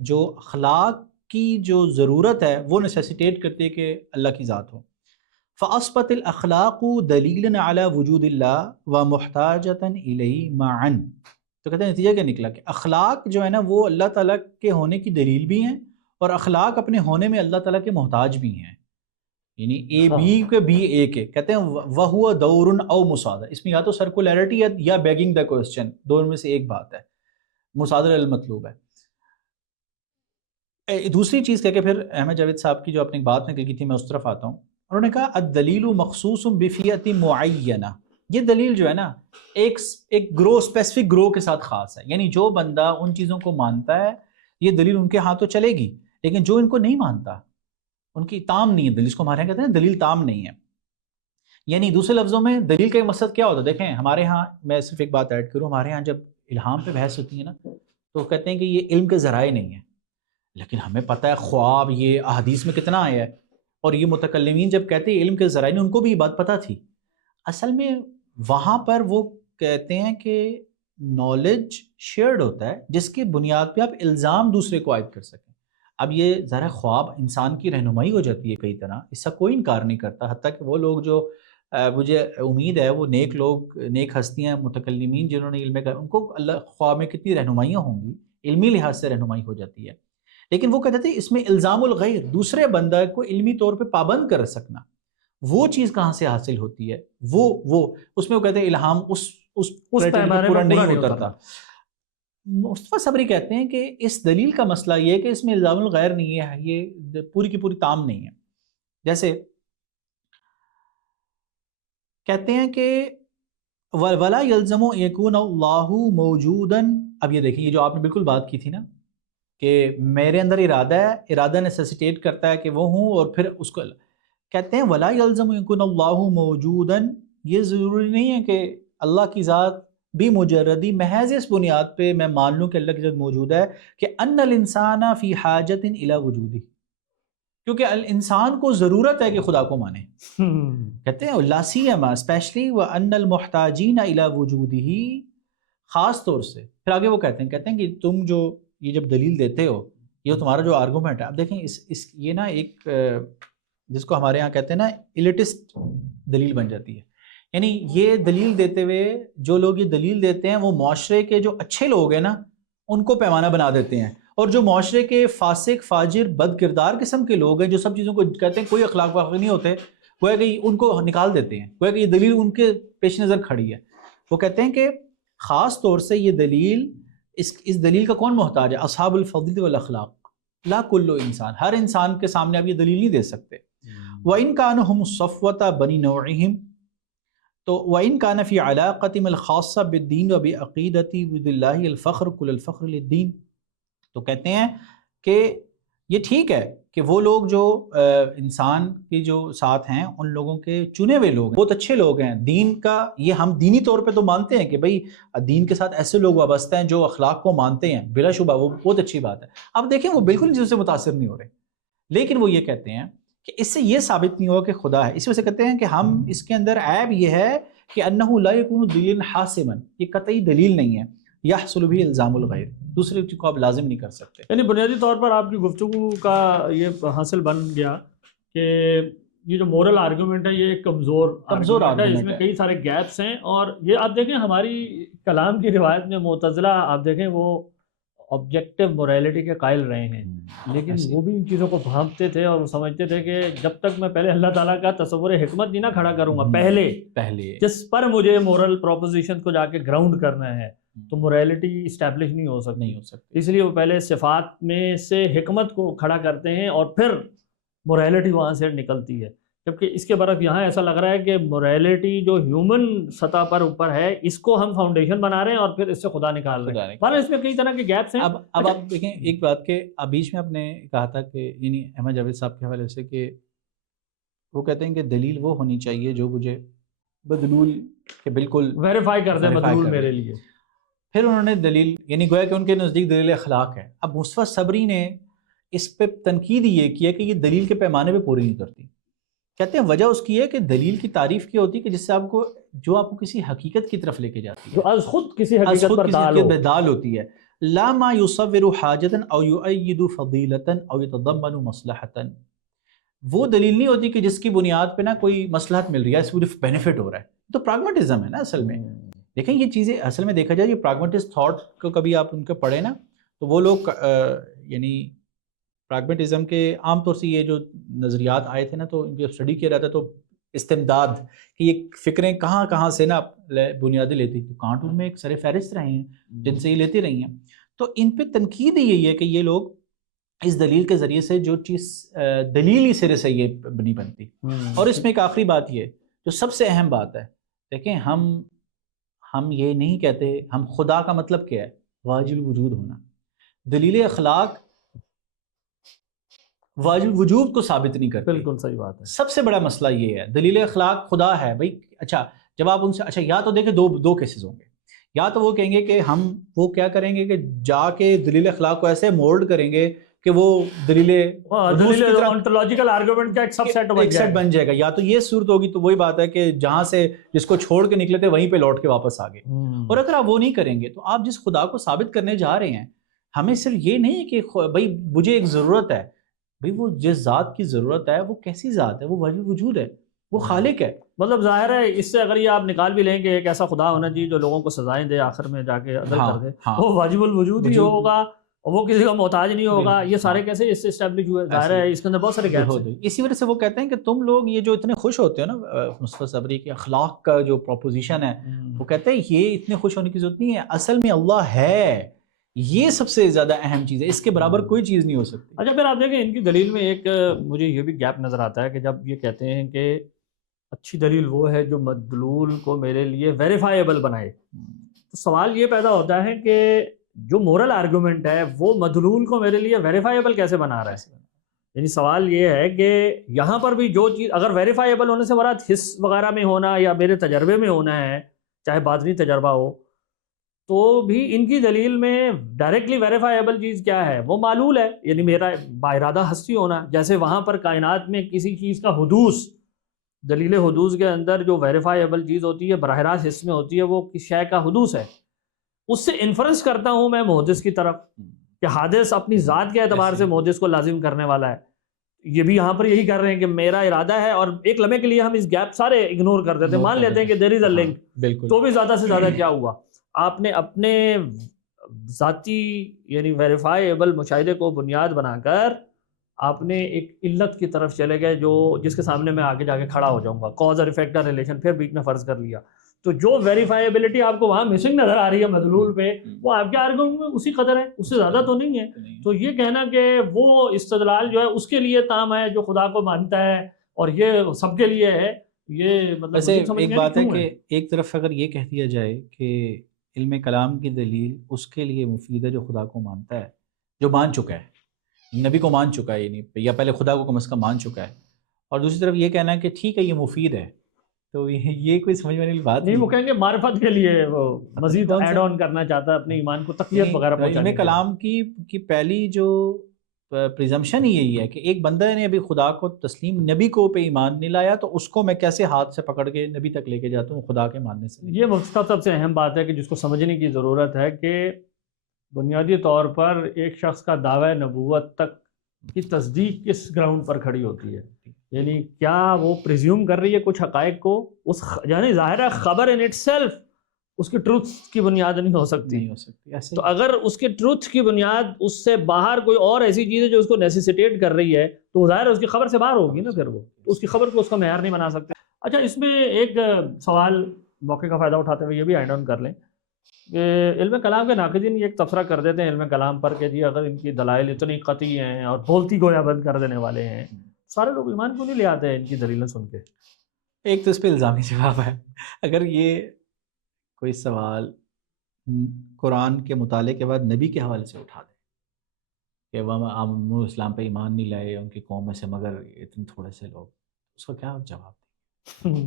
جو اخلاق کی جو ضرورت ہے وہ نیسیسیٹیٹ کرتی ہے کہ اللہ کی ذات ہو. فَأَصْبَتِ الْأَخْلَاقُ دَلِيلًا عَلَى وُجُودِ اللَّهِ وَمُحْتَاجَةً إِلَيْهِ مَعًا. تو کہتے ہیں نتیجہ کیا نکلا کہ اخلاق جو ہے نا وہ اللہ تعالیٰ کے ہونے کی دلیل بھی ہیں اور اخلاق اپنے ہونے میں اللہ تعالیٰ کے محتاج بھی ہیں. یعنی اے بی کے بی اے کے کہتے ہیں وَهُوَ دَوْرٌ أَوْ مُصَادَرَةٌ. اس میں یا تو سرکولیرٹی ہے یا بیگنگ دا کوسچن، دونوں میں سے ایک بات ہے. مصادرہ المطلوب ہے. دوسری چیز کہہ کے پھر احمد جاوید صاحب کی جو اپنی بات نکل کی تھی میں اس طرف آتا ہوں. انہوں نے کہا الدلیل مخصوص بفیۃ معینہ. یہ دلیل جو ہے نا ایک گروہ اسپیسیفک گروہ کے ساتھ خاص ہے. یعنی جو بندہ ان چیزوں کو مانتا ہے یہ دلیل ان کے ہاں تو چلے گی، لیکن جو ان کو نہیں مانتا ان کی تام نہیں ہے دلیل. اس کو ہمارے یہاں کہتے ہیں دلیل تام نہیں ہے. یعنی دوسرے لفظوں میں دلیل کا مقصد کیا ہوتا ہے؟ دیکھیں ہمارے ہاں میں صرف ایک بات ایڈ کروں، ہمارے ہاں جب الہام پہ بحث ہوتی ہے نا تو کہتے ہیں کہ یہ علم کے ذرائع نہیں ہے. لیکن ہمیں پتہ ہے خواب یہ احادیث میں کتنا آیا ہے، اور یہ متکلمین جب کہتے ہیں علم کے ذرائع ان کو بھی یہ بات پتہ تھی. اصل میں وہاں پر وہ کہتے ہیں کہ نالج شیئرڈ ہوتا ہے جس کی بنیاد پہ آپ الزام دوسرے کو عائد کر سکیں. اب یہ ذرا خواب انسان کی رہنمائی ہو جاتی ہے کئی طرح، اس کا کوئی انکار نہیں کرتا. حتیٰ کہ وہ لوگ جو مجھے امید ہے وہ نیک لوگ، نیک ہستیاں، متکلمین جنہوں نے علم کا، ان کو اللہ خواب میں کتنی رہنمائیاں ہوں گی، علمی لحاظ سے رہنمائی ہو جاتی ہے. لیکن وہ کہتے تھے اس میں الزام الغیر، دوسرے بندہ کو علمی طور پہ پابند کر سکنا، وہ چیز کہاں سے حاصل ہوتی ہے؟ وہ اس میں وہ کہتے ہیں الہام اس پیمانے پورا نہیں اترتا. مصطفیٰ صبری کہتے ہیں کہ اس دلیل کا مسئلہ یہ ہے کہ اس میں الزام الغیر نہیں ہے، یہ پوری کی پوری تام نہیں ہے. جیسے کہتے ہیں کہ ولا یلزم یکون اللہ موجودا. اب یہ دیکھیں یہ جو آپ نے بالکل بات کی تھی نا کہ میرے اندر ارادہ ہے، ارادہ نیسیسیٹیٹ کرتا ہے کہ وہ ہوں، اور پھر اس کو کہتے ہیں ولا یلزم یکون اللہ موجودا. یہ ضروری نہیں ہے کہ اللہ کی ذات بھی مجردی محض اس بنیاد پہ میں مان لوں کہ اللہ کی ذات موجود ہے کہ ان الانسان فی حاجت الی وجودہ. کیونکہ انسان کو ضرورت ہے کہ خدا کو مانے. کہتے ہیں لا سیما اسپیشلی وان المحتاجین الی وجودہ، خاص طور سے. پھر آگے وہ کہتے ہیں کہ تم جو یہ جب دلیل دیتے ہو، یہ تمہارا جو آرگومنٹ ہے، اب دیکھیں یہ نا ایک جس کو ہمارے یہاں کہتے ہیں نا ایلیٹسٹ دلیل بن جاتی ہے. یعنی یہ دلیل دیتے ہوئے جو لوگ یہ دلیل دیتے ہیں وہ معاشرے کے جو اچھے لوگ ہیں نا ان کو پیمانہ بنا دیتے ہیں، اور جو معاشرے کے فاسق فاجر بد کردار قسم کے لوگ ہیں جو سب چیزوں کو کہتے ہیں کوئی اخلاق واقعی نہیں ہوتے، گویا کہ ان کو نکال دیتے ہیں، گویا کہ یہ دلیل ان کے پیش نظر کھڑی ہے. وہ کہتے ہیں کہ خاص طور سے یہ دلیل اس دلیل کا کون محتاج ہے؟ اصحاب الفضل والاخلاق. لا کل انسان، ہر انسان کے سامنے آپ یہ دلیل نہیں دے سکتے. وَإِن كَانُوا هُمُ الصَّفْوَةَ بَنِي نَوْعِهِمْ، تو وَإِن كَانَ فِي عَلَاقَتِهِمْ الْخَاصَّةِ بِالدِّينِ وَبِعَقِيدَةِ وَبِاللَّهِ الْفَخْرُ كُلُّ الْفَخْرِ لِلدِّينِ. تو کہتے ہیں کہ یہ ٹھیک ہے کہ وہ لوگ جو انسان کے جو ساتھ ہیں ان لوگوں کے چنے ہوئے لوگ ہیں، بہت اچھے لوگ ہیں دین کا، یہ ہم دینی طور پہ تو مانتے ہیں کہ بھئی دین کے ساتھ ایسے لوگ وابستہ ہیں جو اخلاق کو مانتے ہیں، بلا شبہ وہ بہت اچھی بات ہے. اب دیکھیں وہ بالکل ان چیزوں سے متاثر نہیں ہو رہے، لیکن وہ یہ کہتے ہیں کہ اس سے یہ ثابت نہیں ہوا کہ خدا ہے. اس وجہ سے کہتے ہیں کہ ہم اس کے اندر عیب یہ ہے کہ انہ لا یکون دلیل حاسما، یہ قطعی دلیل نہیں ہے، یحصل بھی الزام الغیر، دوسرے چیز کو آپ لازم نہیں کر سکتے. یعنی بنیادی طور پر آپ کی گفتگو کا یہ حاصل بن گیا کہ یہ جو مورل آرگومنٹ ہے یہ ایک کمزور آرگومنٹ ہے، اس میں کئی سارے گیپس ہیں. اور یہ آپ دیکھیں ہماری کلام کی روایت میں معتزلہ آپ دیکھیں وہ آبجیکٹیو موریلٹی کے قائل رہے ہیں، لیکن وہ بھی ان چیزوں کو بھانپتے تھے اور وہ سمجھتے تھے کہ جب تک میں پہلے اللہ تعالیٰ کا تصور حکمت نہیں نہ کھڑا کروں گا پہلے جس پر مجھے مورل پروپوزیشن کو جا کے گراؤنڈ کرنا ہے تو موریلٹی اسٹیبلش نہیں ہو سکتی. اس لیے وہ پہلے صفات میں سے حکمت کو کھڑا کرتے ہیں اور پھر موریلٹی وہاں سے نکلتی ہے. جبکہ اس کے برعکس یہاں ایسا لگ رہا ہے کہ موریلٹی جو ہیومن سطح پر اوپر ہے اس کو ہم فاؤنڈیشن بنا رہے ہیں اور پھر اس سے خدا نکال رہے ہیں. پر اس میں کئی طرح کے گیپس ہیں. اب آپ دیکھیں ایک بات کہ اب بیچ میں آپ نے کہا تھا کہ یعنی احمد جاوید صاحب کے حوالے سے کہ وہ کہتے ہیں کہ دلیل وہ ہونی چاہیے جو مجھے بدلول کے بالکل ویریفائی کر دیں بدلول میرے لیے. پھر انہوں نے دلیل یعنی گویا کہ ان کے نزدیک دلیل اخلاق ہے. اب مصطفیٰ صبری نے اس پہ تنقید یہ کیا کہ یہ دلیل کے پیمانے پہ پوری نہیں کرتی. کہتے ہیں وجہ اس کی ہے کہ دلیل کی تعریف کی ہوتی ہے کہ جس سے آپ کو جو آپ کو کسی حقیقت کی طرف لے کے جاتی ہے، جو از خود کسی حقیقت پر دال ہوتی ہے. لا ما يصور حاجتا او يؤيد فضیلتا او يتضمن مصلحتا، وہ دلیل نہیں ہوتی کہ جس کی بنیاد پہ نا کوئی مصلحت مل رہی ہے، صرف بینیفٹ ہو رہا ہے. تو پراگمیٹزم ہے نا اصل میں. دیکھیں یہ چیزیں اصل میں دیکھا جائے یہ پراگمیٹسٹ تھاٹ کو کبھی آپ ان کے پڑھیں نا تو وہ لوگ یعنی پراگمیٹزم کے عام طور سے یہ جو نظریات آئے تھے نا تو ان کی اسٹڈی کیا جاتا ہے تو استمداد کہ یہ فکریں کہاں کہاں سے نا بنیادیں لیتی، تو کانٹون میں ایک سر فہرست رہے ہیں جن سے یہ لیتی رہی ہیں. تو ان پہ تنقید یہی ہے کہ یہ لوگ اس دلیل کے ذریعے سے جو چیز دلیلی سرے سے یہ نہیں بنتی. اور اس میں ایک آخری بات یہ جو سب سے اہم بات ہے، دیکھیں ہم یہ نہیں کہتے ہم خدا کا مطلب کیا ہے واجب الوجود ہونا. دلیل اخلاق واجب الوجود کو ثابت نہیں کرتی. بالکل صحیح بات ہے. سب سے بڑا مسئلہ یہ ہے دلیل اخلاق خدا ہے بھائی. اچھا جب آپ ان سے اچھا یا تو دیکھیں دو کیسز ہوں گے، یا تو وہ کہیں گے کہ ہم وہ کیا کریں گے کہ جا کے دلیل اخلاق کو ایسے مولڈ کریں گے کہ وہ دلیل انٹولوجیکل آرگومنٹ کا ایک سب سیٹ بن جائے گا. یا تو یہ صورت ہوگی تو وہی بات ہے کہ جہاں سے جس کو چھوڑ کے نکلے تھے وہیں پہ لوٹ کے واپس آ گئے. اور اگر آپ وہ نہیں کریں گے تو آپ جس خدا کو ثابت کرنے جا رہے ہیں ہمیں صرف یہ نہیں کہ بھائی مجھے ایک ضرورت ہے، بھئی وہ جس ذات کی ضرورت ہے وہ کیسی ذات ہے؟ وہ واجب وجود ہے، وہ خالق ہے. مطلب ظاہر ہے اس سے اگر یہ آپ نکال بھی لیں کہ ایک ایسا خدا ہونا چاہیے جو لوگوں کو سزائیں دے آخر میں جا کے عدل کر دے، وہ واجب الوجود ہی ہوگا اور وہ کسی کا محتاج نہیں ہوگا. یہ سارے کیسے اس سے اسٹیبلش ہوئے؟ ظاہر ہے اس کے اندر بہت سارے گیپس ہیں. اسی وجہ سے وہ کہتے ہیں کہ تم لوگ یہ جو اتنے خوش ہوتے ہو نا مصطفیٰ صبری کے اخلاق کا جو پروپوزیشن ہے، وہ کہتے ہیں یہ اتنے خوش ہونے کی ضرورت نہیں ہے، اصل میں اللہ ہے، یہ سب سے زیادہ اہم چیز ہے، اس کے برابر کوئی چیز نہیں ہو سکتی. اچھا پھر آپ دیکھیں ان کی دلیل میں ایک مجھے یہ بھی گیپ نظر آتا ہے کہ جب یہ کہتے ہیں کہ اچھی دلیل وہ ہے جو مدلول کو میرے لیے ویریفائیبل بنائے، تو سوال یہ پیدا ہوتا ہے کہ جو مورل آرگومنٹ ہے وہ مدلول کو میرے لیے ویریفائیبل کیسے بنا رہا ہے؟ یعنی سوال یہ ہے کہ یہاں پر بھی جو چیز اگر ویریفائیبل ہونے سے مراد حس وغیرہ میں ہونا یا میرے تجربے میں ہونا ہے، چاہے باطنی تجربہ ہو، تو بھی ان کی دلیل میں ڈائریکٹلی ویریفائیبل چیز کیا ہے؟ وہ معلول ہے، یعنی میرا باارادہ ہستی ہونا. جیسے وہاں پر کائنات میں کسی چیز کا حدوث، دلیل حدوث کے اندر جو ویریفائیبل چیز ہوتی ہے براہ راست حص میں ہوتی ہے وہ کس شے کا حدوث ہے. اس سے انفرنس کرتا ہوں میں محدث کی طرف کہ حادث اپنی ذات کے اعتبار سے محدث کو لازم کرنے والا ہے. یہ بھی یہاں پر یہی کر رہے ہیں کہ میرا ارادہ ہے، اور ایک لمحے کے لیے ہم اس گیپ سارے اگنور کر دیتے ہیں، مان لیتے ہیں کہ دیر از اے لنک. بالکل. تو بھی زیادہ سے زیادہ کیا ہوا؟ آپ نے اپنے ذاتی یعنی ویریفائیبل مشاہدے کو بنیاد بنا کر آپ نے ایک علت کی طرف چلے گئے جو جس کے سامنے میں آگے جا کے کھڑا ہو جاؤں گا، کاز اور افیکٹ کا ریلیشن پھر بیچ میں فرض کر لیا. تو جو ویریفائیبلٹی آپ کو وہاں مسنگ نظر آ رہی ہے مدلول پہ، وہ آپ کے آرگومنٹ میں اسی قدر ہے، اس سے زیادہ تو نہیں ہے. تو یہ کہنا کہ وہ استدلال جو ہے اس کے لیے تام ہے جو خدا کو مانتا ہے اور یہ سب کے لیے ہے، یہ مطلب ویسے ایک بات ہے کہ ایک طرف اگر یہ کہہ دیا جائے کہ علم کلام کی دلیل اس کے لیے مفید ہے جو خدا کو مانتا ہے، جو مان چکا ہے، نبی کو مان چکا ہے، یعنی یا پہلے خدا کو کم از کم مان چکا ہے، اور دوسری طرف یہ کہنا ہے کہ ٹھیک ہے یہ مفید ہے، تو یہ کوئی سمجھ میں نہیں بات نہیں. وہ کہیں گے معرفت کے لیے وہ مزید ایڈ آن کرنا چاہتا ہے اپنے ایمان کو تقویت وغیرہ پہنچانے. علم کلام کی پہلی جو پریزمپشن ہی یہی ہے کہ ایک بندہ نے ابھی خدا کو تسلیم، نبی کو پہ ایمان نہیں لایا، تو اس کو میں کیسے ہاتھ سے پکڑ کے نبی تک لے کے جاتا ہوں خدا کے ماننے سے. یہ سب سے اہم بات ہے کہ جس کو سمجھنے کی ضرورت ہے کہ بنیادی طور پر ایک شخص کا دعوی نبوت تک کی تصدیق کس گراؤنڈ پر کھڑی ہوتی ہے. یعنی کیا وہ پریزیوم کر رہی ہے کچھ حقائق کو، اس یعنی ظاہر ہے خبر ان اٹ سیلف اس کی ٹروتھ کی بنیاد نہیں ہو سکتی. تو اگر اس کے ٹروتھ کی بنیاد اس سے باہر کوئی اور ایسی چیز ہے جو اس کو نیسیسیٹیٹ کر رہی ہے، تو ظاہر ہے اس کی خبر سے باہر ہوگی نا، پھر وہ اس کی خبر کو اس کا معیار نہیں بنا سکتے. اچھا، اس میں ایک سوال موقع کا فائدہ اٹھاتے ہوئے یہ بھی ایڈ آن کر لیں کہ علم کلام کے ناقدین یہ ایک تبصرہ کر دیتے ہیں علم کلام پر کہ جی اگر ان کی دلائل اتنی قطعی ہیں اور بولتی گویا بند کر دینے والے ہیں، سارے لوگ ایمان کیوں نہیں لے آتے ہیں ان کی دلیلیں سن کے؟ ایک تو اس پہ الزامی جواب ہے. اگر یہ کوئی سوال قرآن کے مطالعے کے بعد نبی کے حوالے سے اٹھا دے کہ وہ اسلام پہ ایمان نہیں لائے ان کی قوم میں سے مگر اتنے تھوڑے سے لوگ، اس کا کیا جواب دیں؟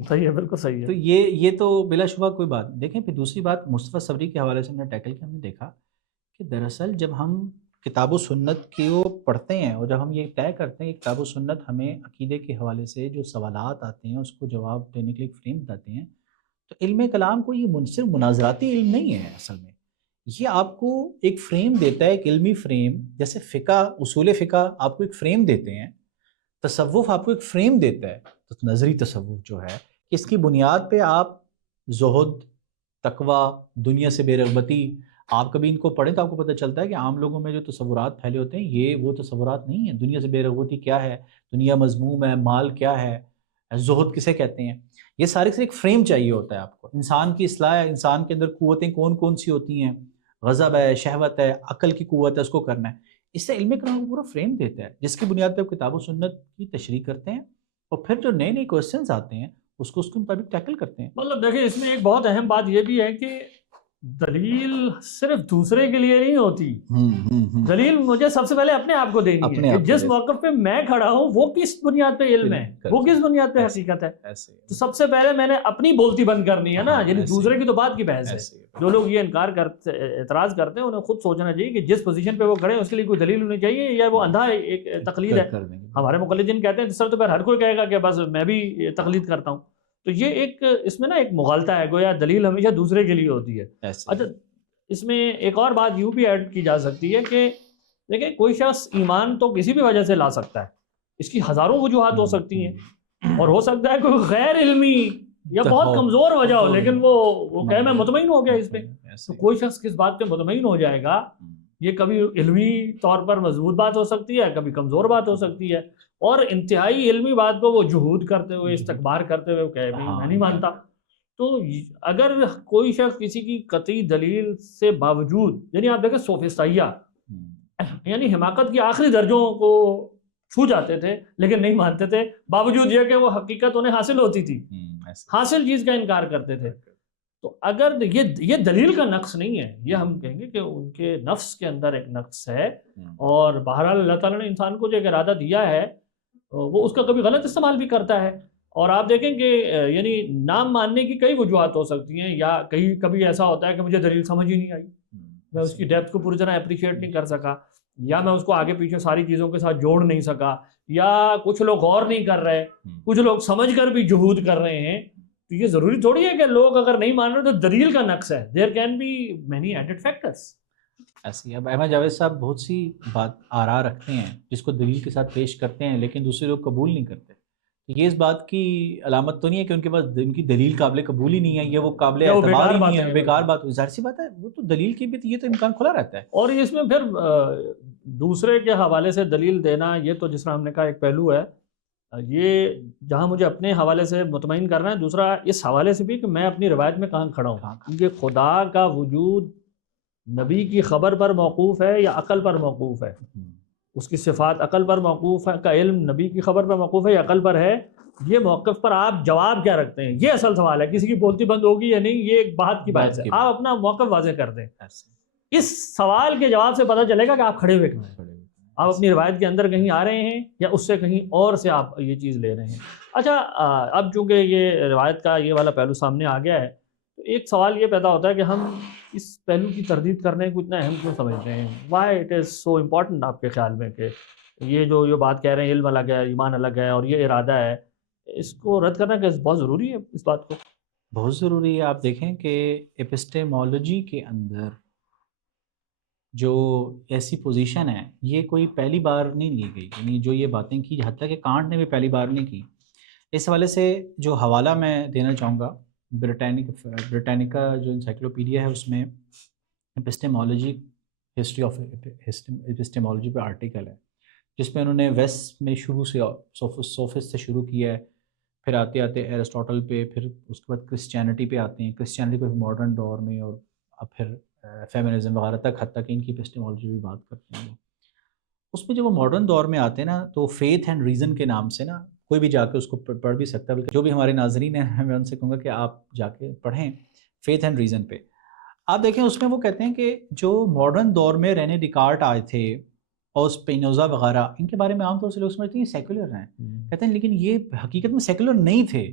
صحیح ہے، بالکل صحیح ہے. تو یہ تو بلا شبہ کوئی بات دیکھیں. پھر دوسری بات مصطفیٰ صبری کے حوالے سے ہم نے ٹیکل کیا، ہم نے دیکھا کہ دراصل جب ہم کتاب و سنت کو پڑھتے ہیں اور جب ہم یہ طے کرتے ہیں کہ کتاب و سنت ہمیں عقیدے کے حوالے سے جو سوالات آتے ہیں اس کو جواب دینے کے لیے ایک فریم بتاتے ہیں، تو علم کلام کو یہ صرف مناظراتی علم نہیں ہے، اصل میں یہ آپ کو ایک فریم دیتا ہے، ایک علمی فریم. جیسے فقہ، اصول فقہ آپ کو ایک فریم دیتے ہیں، تصوف آپ کو ایک فریم دیتا ہے. تو نظری تصوف جو ہے اس کی بنیاد پہ آپ زہد، تقوی، دنیا سے بے رغبتی، آپ کبھی ان کو پڑھیں تو آپ کو پتہ چلتا ہے کہ عام لوگوں میں جو تصورات پھیلے ہوتے ہیں یہ وہ تصورات نہیں ہیں. دنیا سے بے رغبتی کیا ہے، دنیا مذموم ہے، مال کیا ہے، زہد کسے کہتے ہیں، یہ سارے سے ایک فریم چاہیے ہوتا ہے آپ کو. انسان کی اصلاح ہے، انسان کے اندر قوتیں کون کون سی ہوتی ہیں، غضب ہے، شہوت ہے، عقل کی قوت ہے، اس کو کرنا ہے. اس سے علم کلام کو پورا فریم دیتا ہے جس کی بنیاد پہ آپ کتاب و سنت کی تشریح کرتے ہیں، اور پھر جو نئے نئے کوسچنز آتے ہیں اس کو اس کے مطابق ٹیکل کرتے ہیں. مطلب دیکھیں اس میں ایک بہت اہم بات یہ بھی ہے کہ دلیل صرف دوسرے کے لیے نہیں ہوتی، دلیل مجھے سب سے پہلے اپنے آپ کو دینی ہے کہ جس موقف پہ میں کھڑا ہوں وہ کس بنیاد پہ علم ہے، وہ کس بنیاد پہ حقیقت ہے. تو سب سے پہلے میں نے اپنی بولتی بند کرنی ہے نا، یعنی دوسرے کی تو بات کی بحث ہے. جو لوگ یہ انکار کرتے، اعتراض کرتے ہیں، انہیں خود سوچنا چاہیے کہ جس پوزیشن پہ وہ کھڑے ہیں اس کے لیے کوئی دلیل ہونی چاہیے یا وہ اندھا ایک تقلید ہے. ہمارے مقلدین کہتے ہیں سر تو پھر ہر کوئی کہے گا کہ بس میں بھی تقلید کرتا ہوں. تو یہ ایک اس میں نا ایک مغالطہ ہے، گویا دلیل ہمیشہ دوسرے کے لیے ہوتی ہے. اچھا، اس میں ایک اور بات یوں بھی ایڈ کی جا سکتی ہے کہ دیکھیں کوئی شخص ایمان تو کسی بھی وجہ سے لا سکتا ہے، اس کی ہزاروں وجوہات ہو سکتی ہیں، اور ہو سکتا ہے کوئی غیر علمی یا بہت کمزور وجہ ہو لیکن وہ کہے میں مطمئن ہو گیا اس پہ. تو کوئی شخص کس بات پہ مطمئن ہو جائے گا، یہ کبھی علمی طور پر مضبوط بات ہو سکتی ہے، کبھی کمزور بات ہو سکتی ہے، اور انتہائی علمی بات کو وہ جہود کرتے ہوئے، استکبار کرتے ہوئے کہے میں نہیں مانتا. تو اگر کوئی شخص کسی کی قطعی دلیل سے باوجود، یعنی آپ دیکھیں سوفسطائیہ یعنی حماقت کی آخری درجوں کو چھو جاتے تھے لیکن نہیں مانتے تھے، باوجود یہ کہ وہ حقیقت انہیں حاصل ہوتی تھی، حاصل چیز کا انکار کرتے تھے. تو اگر یہ دلیل کا نقص نہیں ہے، یہ ہم کہیں گے کہ ان کے نفس کے اندر ایک نقص ہے، اور بہرحال اللہ تعالیٰ نے انسان کو جو ایک ارادہ دیا ہے وہ اس کا کبھی غلط استعمال بھی کرتا ہے. اور آپ دیکھیں کہ یعنی نام ماننے کی کئی وجوہات ہو سکتی ہیں، یا کبھی ایسا ہوتا ہے کہ مجھے دلیل سمجھ ہی نہیں آئی، میں اس کی ڈیپتھ کو پوری طرح اپریشیٹ نہیں کر سکا، یا میں اس کو آگے پیچھے ساری چیزوں کے ساتھ جوڑ نہیں سکا، یا کچھ لوگ غور نہیں کر رہے، کچھ لوگ سمجھ کر بھی جہود کر رہے ہیں. تو یہ ضروری تھوڑی ہے کہ لوگ اگر نہیں مان رہے تو دلیل کا نقص ہے. There can be many added factors. ایسی اب احمد جاوید صاحب بہت سی بات آرا رکھتے ہیں جس کو دلیل کے ساتھ پیش کرتے ہیں، لیکن دوسرے لوگ قبول نہیں کرتے. یہ اس بات کی علامت تو نہیں ہے کہ ان کے پاس ان کی دلیل قابل قبول ہی نہیں ہے، یہ وہ قابل اعتبار ہی نہیں ہے، بیکار بات. ظاہر سی بات ہے، وہ تو دلیل کی بھی یہ تو امکان کھلا رہتا ہے. اور اس میں پھر دوسرے کے حوالے سے دلیل دینا، یہ تو جس طرح ہم نے کہا ایک پہلو ہے، یہ جہاں مجھے اپنے حوالے سے مطمئن کرنا ہے، دوسرا اس حوالے سے بھی کہ میں اپنی روایت میں کہاں کھڑا ہوں. کیونکہ خدا کا وجود نبی کی خبر پر موقوف ہے یا عقل پر موقوف ہے؟ اس کی صفات عقل پر موقوف ہے کا علم نبی کی خبر پر موقوف ہے یا عقل پر ہے؟ یہ موقف پر آپ جواب کیا رکھتے ہیں، یہ اصل سوال ہے. کسی کی بولتی بند ہوگی یا نہیں، یہ ایک بات کی بات ہے. آپ اپنا موقف واضح کر دیں. اس سوال کے جواب سے پتہ چلے گا کہ آپ کھڑے ہوئے کہاں ہیں. آپ اپنی روایت کے اندر کہیں آ رہے ہیں یا اس سے کہیں اور سے آپ یہ چیز لے رہے ہیں. اچھا، اب چونکہ یہ روایت کا یہ والا پہلو سامنے آ گیا ہے، تو ایک سوال یہ پیدا ہوتا ہے کہ ہم اس پہلو کی تردید کرنے کو اتنا اہم کیوں سمجھتے ہیں؟ Why it is so important آپ کے خیال میں کہ یہ جو بات کہہ رہے ہیں علم الگ ہے، ایمان الگ ہے، اور یہ ارادہ ہے، اس کو رد کرنا کہ بہت ضروری ہے؟ اس بات کو بہت ضروری ہے. آپ دیکھیں کہ ایپسٹیمولوجی کے اندر جو ایسی پوزیشن ہے، یہ کوئی پہلی بار نہیں لی گئی. یعنی جو یہ باتیں کی، حتیٰ کہ کانٹ نے بھی پہلی بار نہیں کی. اس حوالے سے جو حوالہ میں دینا چاہوں گا، برٹینیکا جو انسائکلوپیڈیا ہے، اس میں ایپسٹیمولوجی، ہسٹری آف ایپسٹیمولوجی پہ آرٹیکل ہے، جس میں انہوں نے ویسٹ میں شروع سے سوفسٹ سے شروع کیا ہے، پھر آتے آتے ایرسٹوٹل پہ، پھر اس کے بعد کرسچینٹی پہ آتے ہیں، کرسچینٹی پہ ماڈرن دور میں، اور اب پھر فیمنزم وغیرہ تک، حتیٰ کہ ان کی ایپسٹیمولوجی بھی بات کرتے ہیں. اس میں جب وہ ماڈرن دور میں آتے ہیں نا، تو فیتھ اینڈ ریزن کے نام سے نا، کوئی بھی جا کے اس کو پڑھ بھی سکتا ہے. بلکہ جو بھی ہمارے ناظرین ہیں، میں ان سے کہوں گا کہ آپ جا کے پڑھیں فیتھ اینڈ ریزن پہ. آپ دیکھیں اس میں وہ کہتے ہیں کہ جو ماڈرن دور میں رینے ڈیکارٹ آئے تھے اور اسپینوزا وغیرہ، ان کے بارے میں عام طور سے لوگ سمجھتے ہیں سیکولر ہیں. کہتے ہیں لیکن یہ حقیقت میں سیکولر نہیں تھے.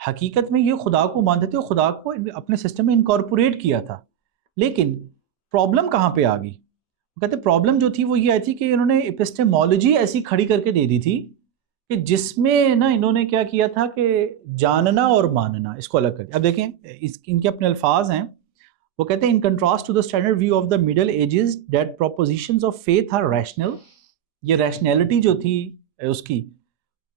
حقیقت میں یہ خدا کو مانتے تھے اور خدا کو اپنے سسٹم میں انکارپوریٹ کیا تھا. لیکن پرابلم کہاں پہ آ گئی؟ وہ کہتے ہیں پرابلم جو تھی وہ یہ آئی تھی کہ انہوں نے ایپسٹیمولوجی ایسی کھڑی کر کے دے دی تھی کہ جس میں نا انہوں نے کیا کیا تھا کہ جاننا اور ماننا اس کو الگ کر دیا. اب دیکھیں ان کے اپنے الفاظ ہیں. وہ کہتے ہیں in contrast to the standard view of the middle ages that propositions of faith are rational. یہ ریشنیلٹی جو تھی اس کی،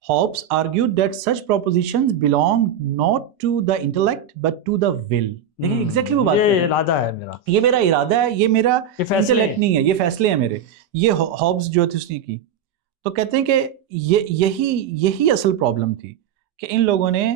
Hobbes argued that such propositions belong not to the intellect but to the will. دیکھیں exactly وہ بات ہے، یہ ارادہ ہے میرا، یہ میرا ارادہ ہے، یہ میرا انٹلیکٹ نہیں ہے، یہ فیصلے ہیں میرے. یہ ہابس جو تھی اس نے کی. تو کہتے ہیں کہ یہی اصل پرابلم تھی کہ ان لوگوں نے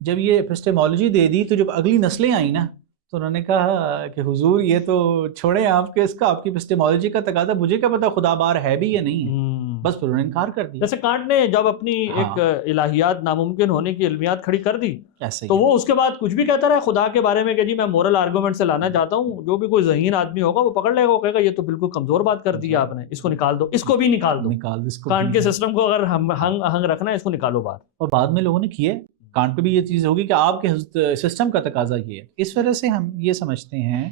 جب یہ ایپسٹیمولوجی دے دی، تو جب اگلی نسلیں آئیں نا، تو انہوں نے کہا کہ حضور یہ تو چھوڑیں آپ کے، اس کا آپ کی ایپسٹیمولوجی کا تقاضا، مجھے کیا پتا خدا بار ہے بھی یا نہیں ہے. بس پھر انہوں نے انکار کر دیا. جیسے کانٹ نے جب اپنی ایک الہیات ناممکن ہونے کی علمیات کھڑی کر دی، تو وہ اس کے بعد کچھ بھی کہتا رہا خدا کے بارے میں کہ جی میں مورل آرگومنٹ سے لانا چاہتا ہوں. جو بھی کوئی ذہین آدمی ہوگا وہ پکڑ لے گا، وہ کہے گا یہ تو بالکل کمزور بات کر دی آپ نے، اس کو نکال دو، اس کو بھی نکال دو. کانٹ کے سسٹم کو اگر ہنگ رکھنا ہے، اس کو نکالو باہر. اور بعد میں لوگوں نے کیے، کانٹ پہ بھی یہ چیز ہوگی کہ آپ کے سسٹم کا تقاضا یہ ہے. اس وجہ سے ہم یہ سمجھتے ہیں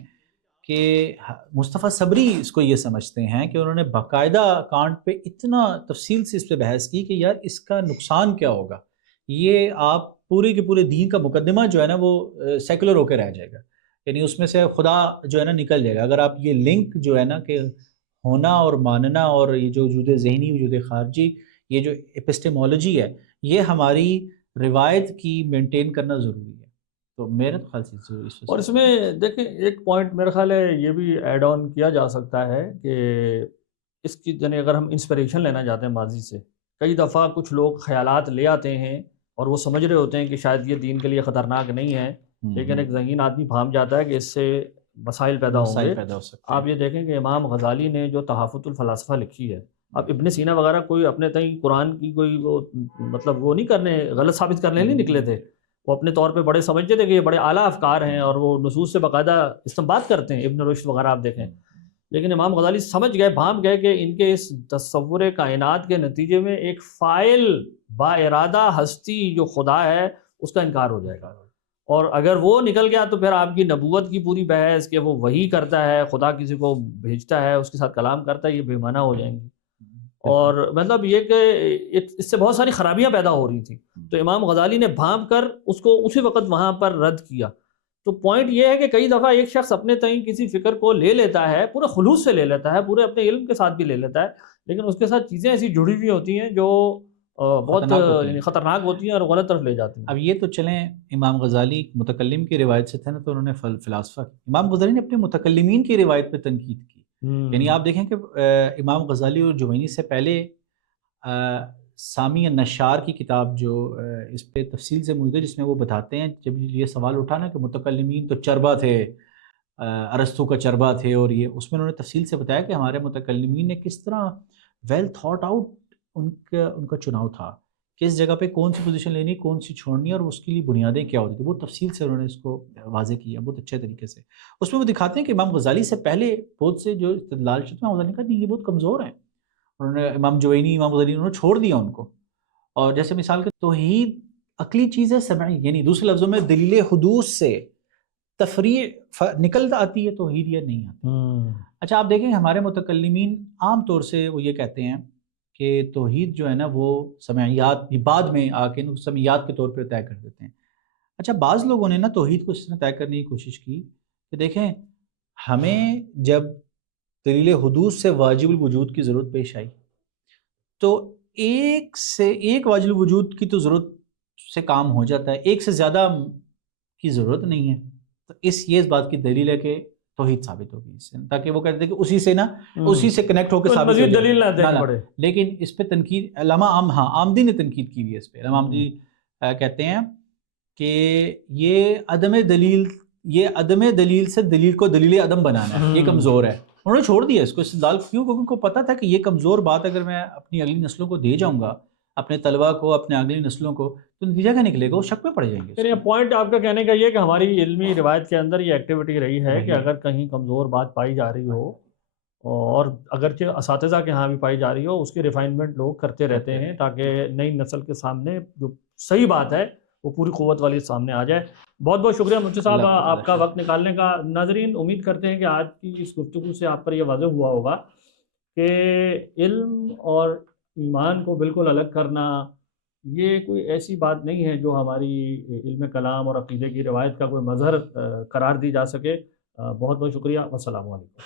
کہ مصطفیٰ صبری اس کو یہ سمجھتے ہیں کہ انہوں نے باقاعدہ کانٹ پہ اتنا تفصیل سے اس پہ بحث کی کہ یار اس کا نقصان کیا ہوگا. یہ آپ پورے کے پورے دین کا مقدمہ جو ہے نا وہ سیکولر ہو کے رہ جائے گا. یعنی اس میں سے خدا جو ہے نا نکل جائے گا. اگر آپ یہ لنک جو ہے نا کہ ہونا اور ماننا اور یہ جو وجود ذہنی وجود خارجی، یہ جو ایپسٹیمولوجی ہے، یہ ہماری روایت کی مینٹین کرنا ضروری ہے. تو میرے خیال سے اور اس میں دیکھیں ایک پوائنٹ میرا خیال ہے یہ بھی ایڈ آن کیا جا سکتا ہے کہ اس کی یعنی اگر ہم انسپریشن لینا چاہتے ہیں ماضی سے، کئی دفعہ کچھ لوگ خیالات لے آتے ہیں اور وہ سمجھ رہے ہوتے ہیں کہ شاید یہ دین کے لیے خطرناک نہیں ہے، لیکن ایک ذہین آدمی بھانپ جاتا ہے کہ اس سے مسائل پیدا ہوں گے. آپ یہ دیکھیں کہ امام غزالی نے جو تحفۃ الفلاسفہ لکھی ہے، اب ابن سینا وغیرہ کوئی اپنے تئیں قرآن کی کوئی وہ مطلب وہ نہیں کرنے، غلط ثابت کرنے نہیں نکلے تھے. وہ اپنے طور پہ بڑے سمجھتے تھے کہ یہ بڑے اعلیٰ افکار ہیں اور وہ نصوص سے باقاعدہ استنباط کرتے ہیں. ابن رشد وغیرہ آپ دیکھیں. لیکن امام غزالی سمجھ گئے، بھانپ گئے کہ ان کے اس تصور کائنات کے نتیجے میں ایک فاعل با ارادہ ہستی جو خدا ہے اس کا انکار ہو جائے گا، اور اگر وہ نکل گیا تو پھر آپ کی نبوت کی پوری بحث کہ وہ وحی کرتا ہے، خدا کسی کو بھیجتا ہے، اس کے ساتھ کلام کرتا ہے، یہ بے معنی ہو جائیں گی۔ اور مطلب یہ کہ اس سے بہت ساری خرابیاں پیدا ہو رہی تھیں، تو امام غزالی نے بھانپ کر اس کو اسی وقت وہاں پر رد کیا۔ تو پوائنٹ یہ ہے کہ کئی دفعہ ایک شخص اپنے تئیں کسی فکر کو لے لیتا ہے، پورے خلوص سے لے لیتا ہے، پورے اپنے علم کے ساتھ بھی لے لیتا ہے، لیکن اس کے ساتھ چیزیں ایسی جڑی ہوئی ہوتی ہیں جو بہت خطرناک ہوتی ہیں اور غلط طرف لے جاتی ہیں۔ اب یہ تو چلیں امام غزالی متکلم کی روایت سے تھے نا، تو انہوں نے فلاسفہ کی، امام غزالی نے اپنے متکلمین کی روایت پہ تنقید کی۔ یعنی آپ دیکھیں کہ امام غزالی اور جوینی سے پہلے سامی النشار کی کتاب جو اس پہ تفصیل سے موجود ہے، جس میں وہ بتاتے ہیں جب یہ سوال اٹھا نا کہ متکلمین تو چربا تھے، ارسطو کا چربا تھے، اور یہ اس میں انہوں نے تفصیل سے بتایا کہ ہمارے متکلمین نے کس طرح ویل تھاٹ آؤٹ ان کا چناؤ تھا، کس جگہ پہ کون سی پوزیشن لینی، کون سی چھوڑنی، اور اس کے لیے بنیادیں کیا ہوتی تھیں، وہ تفصیل سے انہوں نے اس کو واضح کیا بہت اچھے طریقے سے۔ اس میں وہ دکھاتے ہیں کہ امام غزالی سے پہلے بہت سے جو استدلال شد، امام غزالی نے کہا نہیں یہ بہت کمزور ہیں، انہوں نے امام جوینی، امام غزالی انہوں نے چھوڑ دیا ان کو۔ اور جیسے مثال کے توحید عقلی چیز ہے، سمعی، یعنی دوسرے لفظوں میں دلیل حدوث سے تفریع نکل آتی ہے توحید یا نہیں آتی۔ اچھا آپ دیکھیں ہمارے متکلمین عام طور سے وہ یہ کہتے ہیں کہ توحید جو ہے نا وہ سمعیات بعد میں آ کے سمعیات کے طور پہ طے کر دیتے ہیں۔ اچھا بعض لوگوں نے نا توحید کو اس طرح طے کرنے کی کوشش کی کہ دیکھیں ہمیں جب دلیل حدوث سے واجب الوجود کی ضرورت پیش آئی تو ایک واجب الوجود کی تو ضرورت سے کام ہو جاتا ہے، ایک سے زیادہ کی ضرورت نہیں ہے، تو یہ بات کی دلیل ہے کہ توحید ثابت ہوگی اس سے، تاکہ وہ کہتے ہیں کہ اسی سے کنیکٹ ہو کے ثابت ہو جائے، دلیل نہ دینا پڑے۔ لیکن اس پہ تنقید علامہ آمدی نے تنقید کی ہوئی ہے اس پہ۔ علامہ آمدی کہتے ہیں کہ یہ عدم دلیل سے دلیل کو دلیل عدم بنانا ہے، یہ کمزور ہے، انہوں نے چھوڑ دیا اس کو استدلال، کیوں؟ کیونکہ ان کو پتا تھا کہ یہ کمزور بات اگر میں اپنی اگلی نسلوں کو دے جاؤں گا، اپنے طلباء کو، اپنے اگلی نسلوں کو، تو نتیجہ کیا نکلے گا؟ وہ شک میں پڑ جائیں گے۔ یہ پوائنٹ آپ کا کہنے کا یہ کہ ہماری علمی روایت کے اندر یہ ایکٹیویٹی رہی ہے کہ اگر کہیں کمزور بات پائی جا رہی ہو، اور اگرچہ اساتذہ کے ہاں بھی پائی جا رہی ہو، اس کی ریفائنمنٹ لوگ کرتے رہتے ہیں تاکہ نئی نسل کے سامنے جو صحیح بات ہے وہ پوری قوت والی سامنے آ جائے۔ بہت بہت شکریہ مفتی صاحب آپ کا وقت نکالنے کا۔ ناظرین امید کرتے ہیں کہ آج کی اس گفتگو سے آپ پر یہ واضح ہوا ہوگا کہ علم اور ایمان کو بالکل الگ کرنا یہ کوئی ایسی بات نہیں ہے جو ہماری علم کلام اور عقیدے کی روایت کا کوئی مظہر قرار دی جا سکے۔ بہت بہت شکریہ، والسلام علیکم۔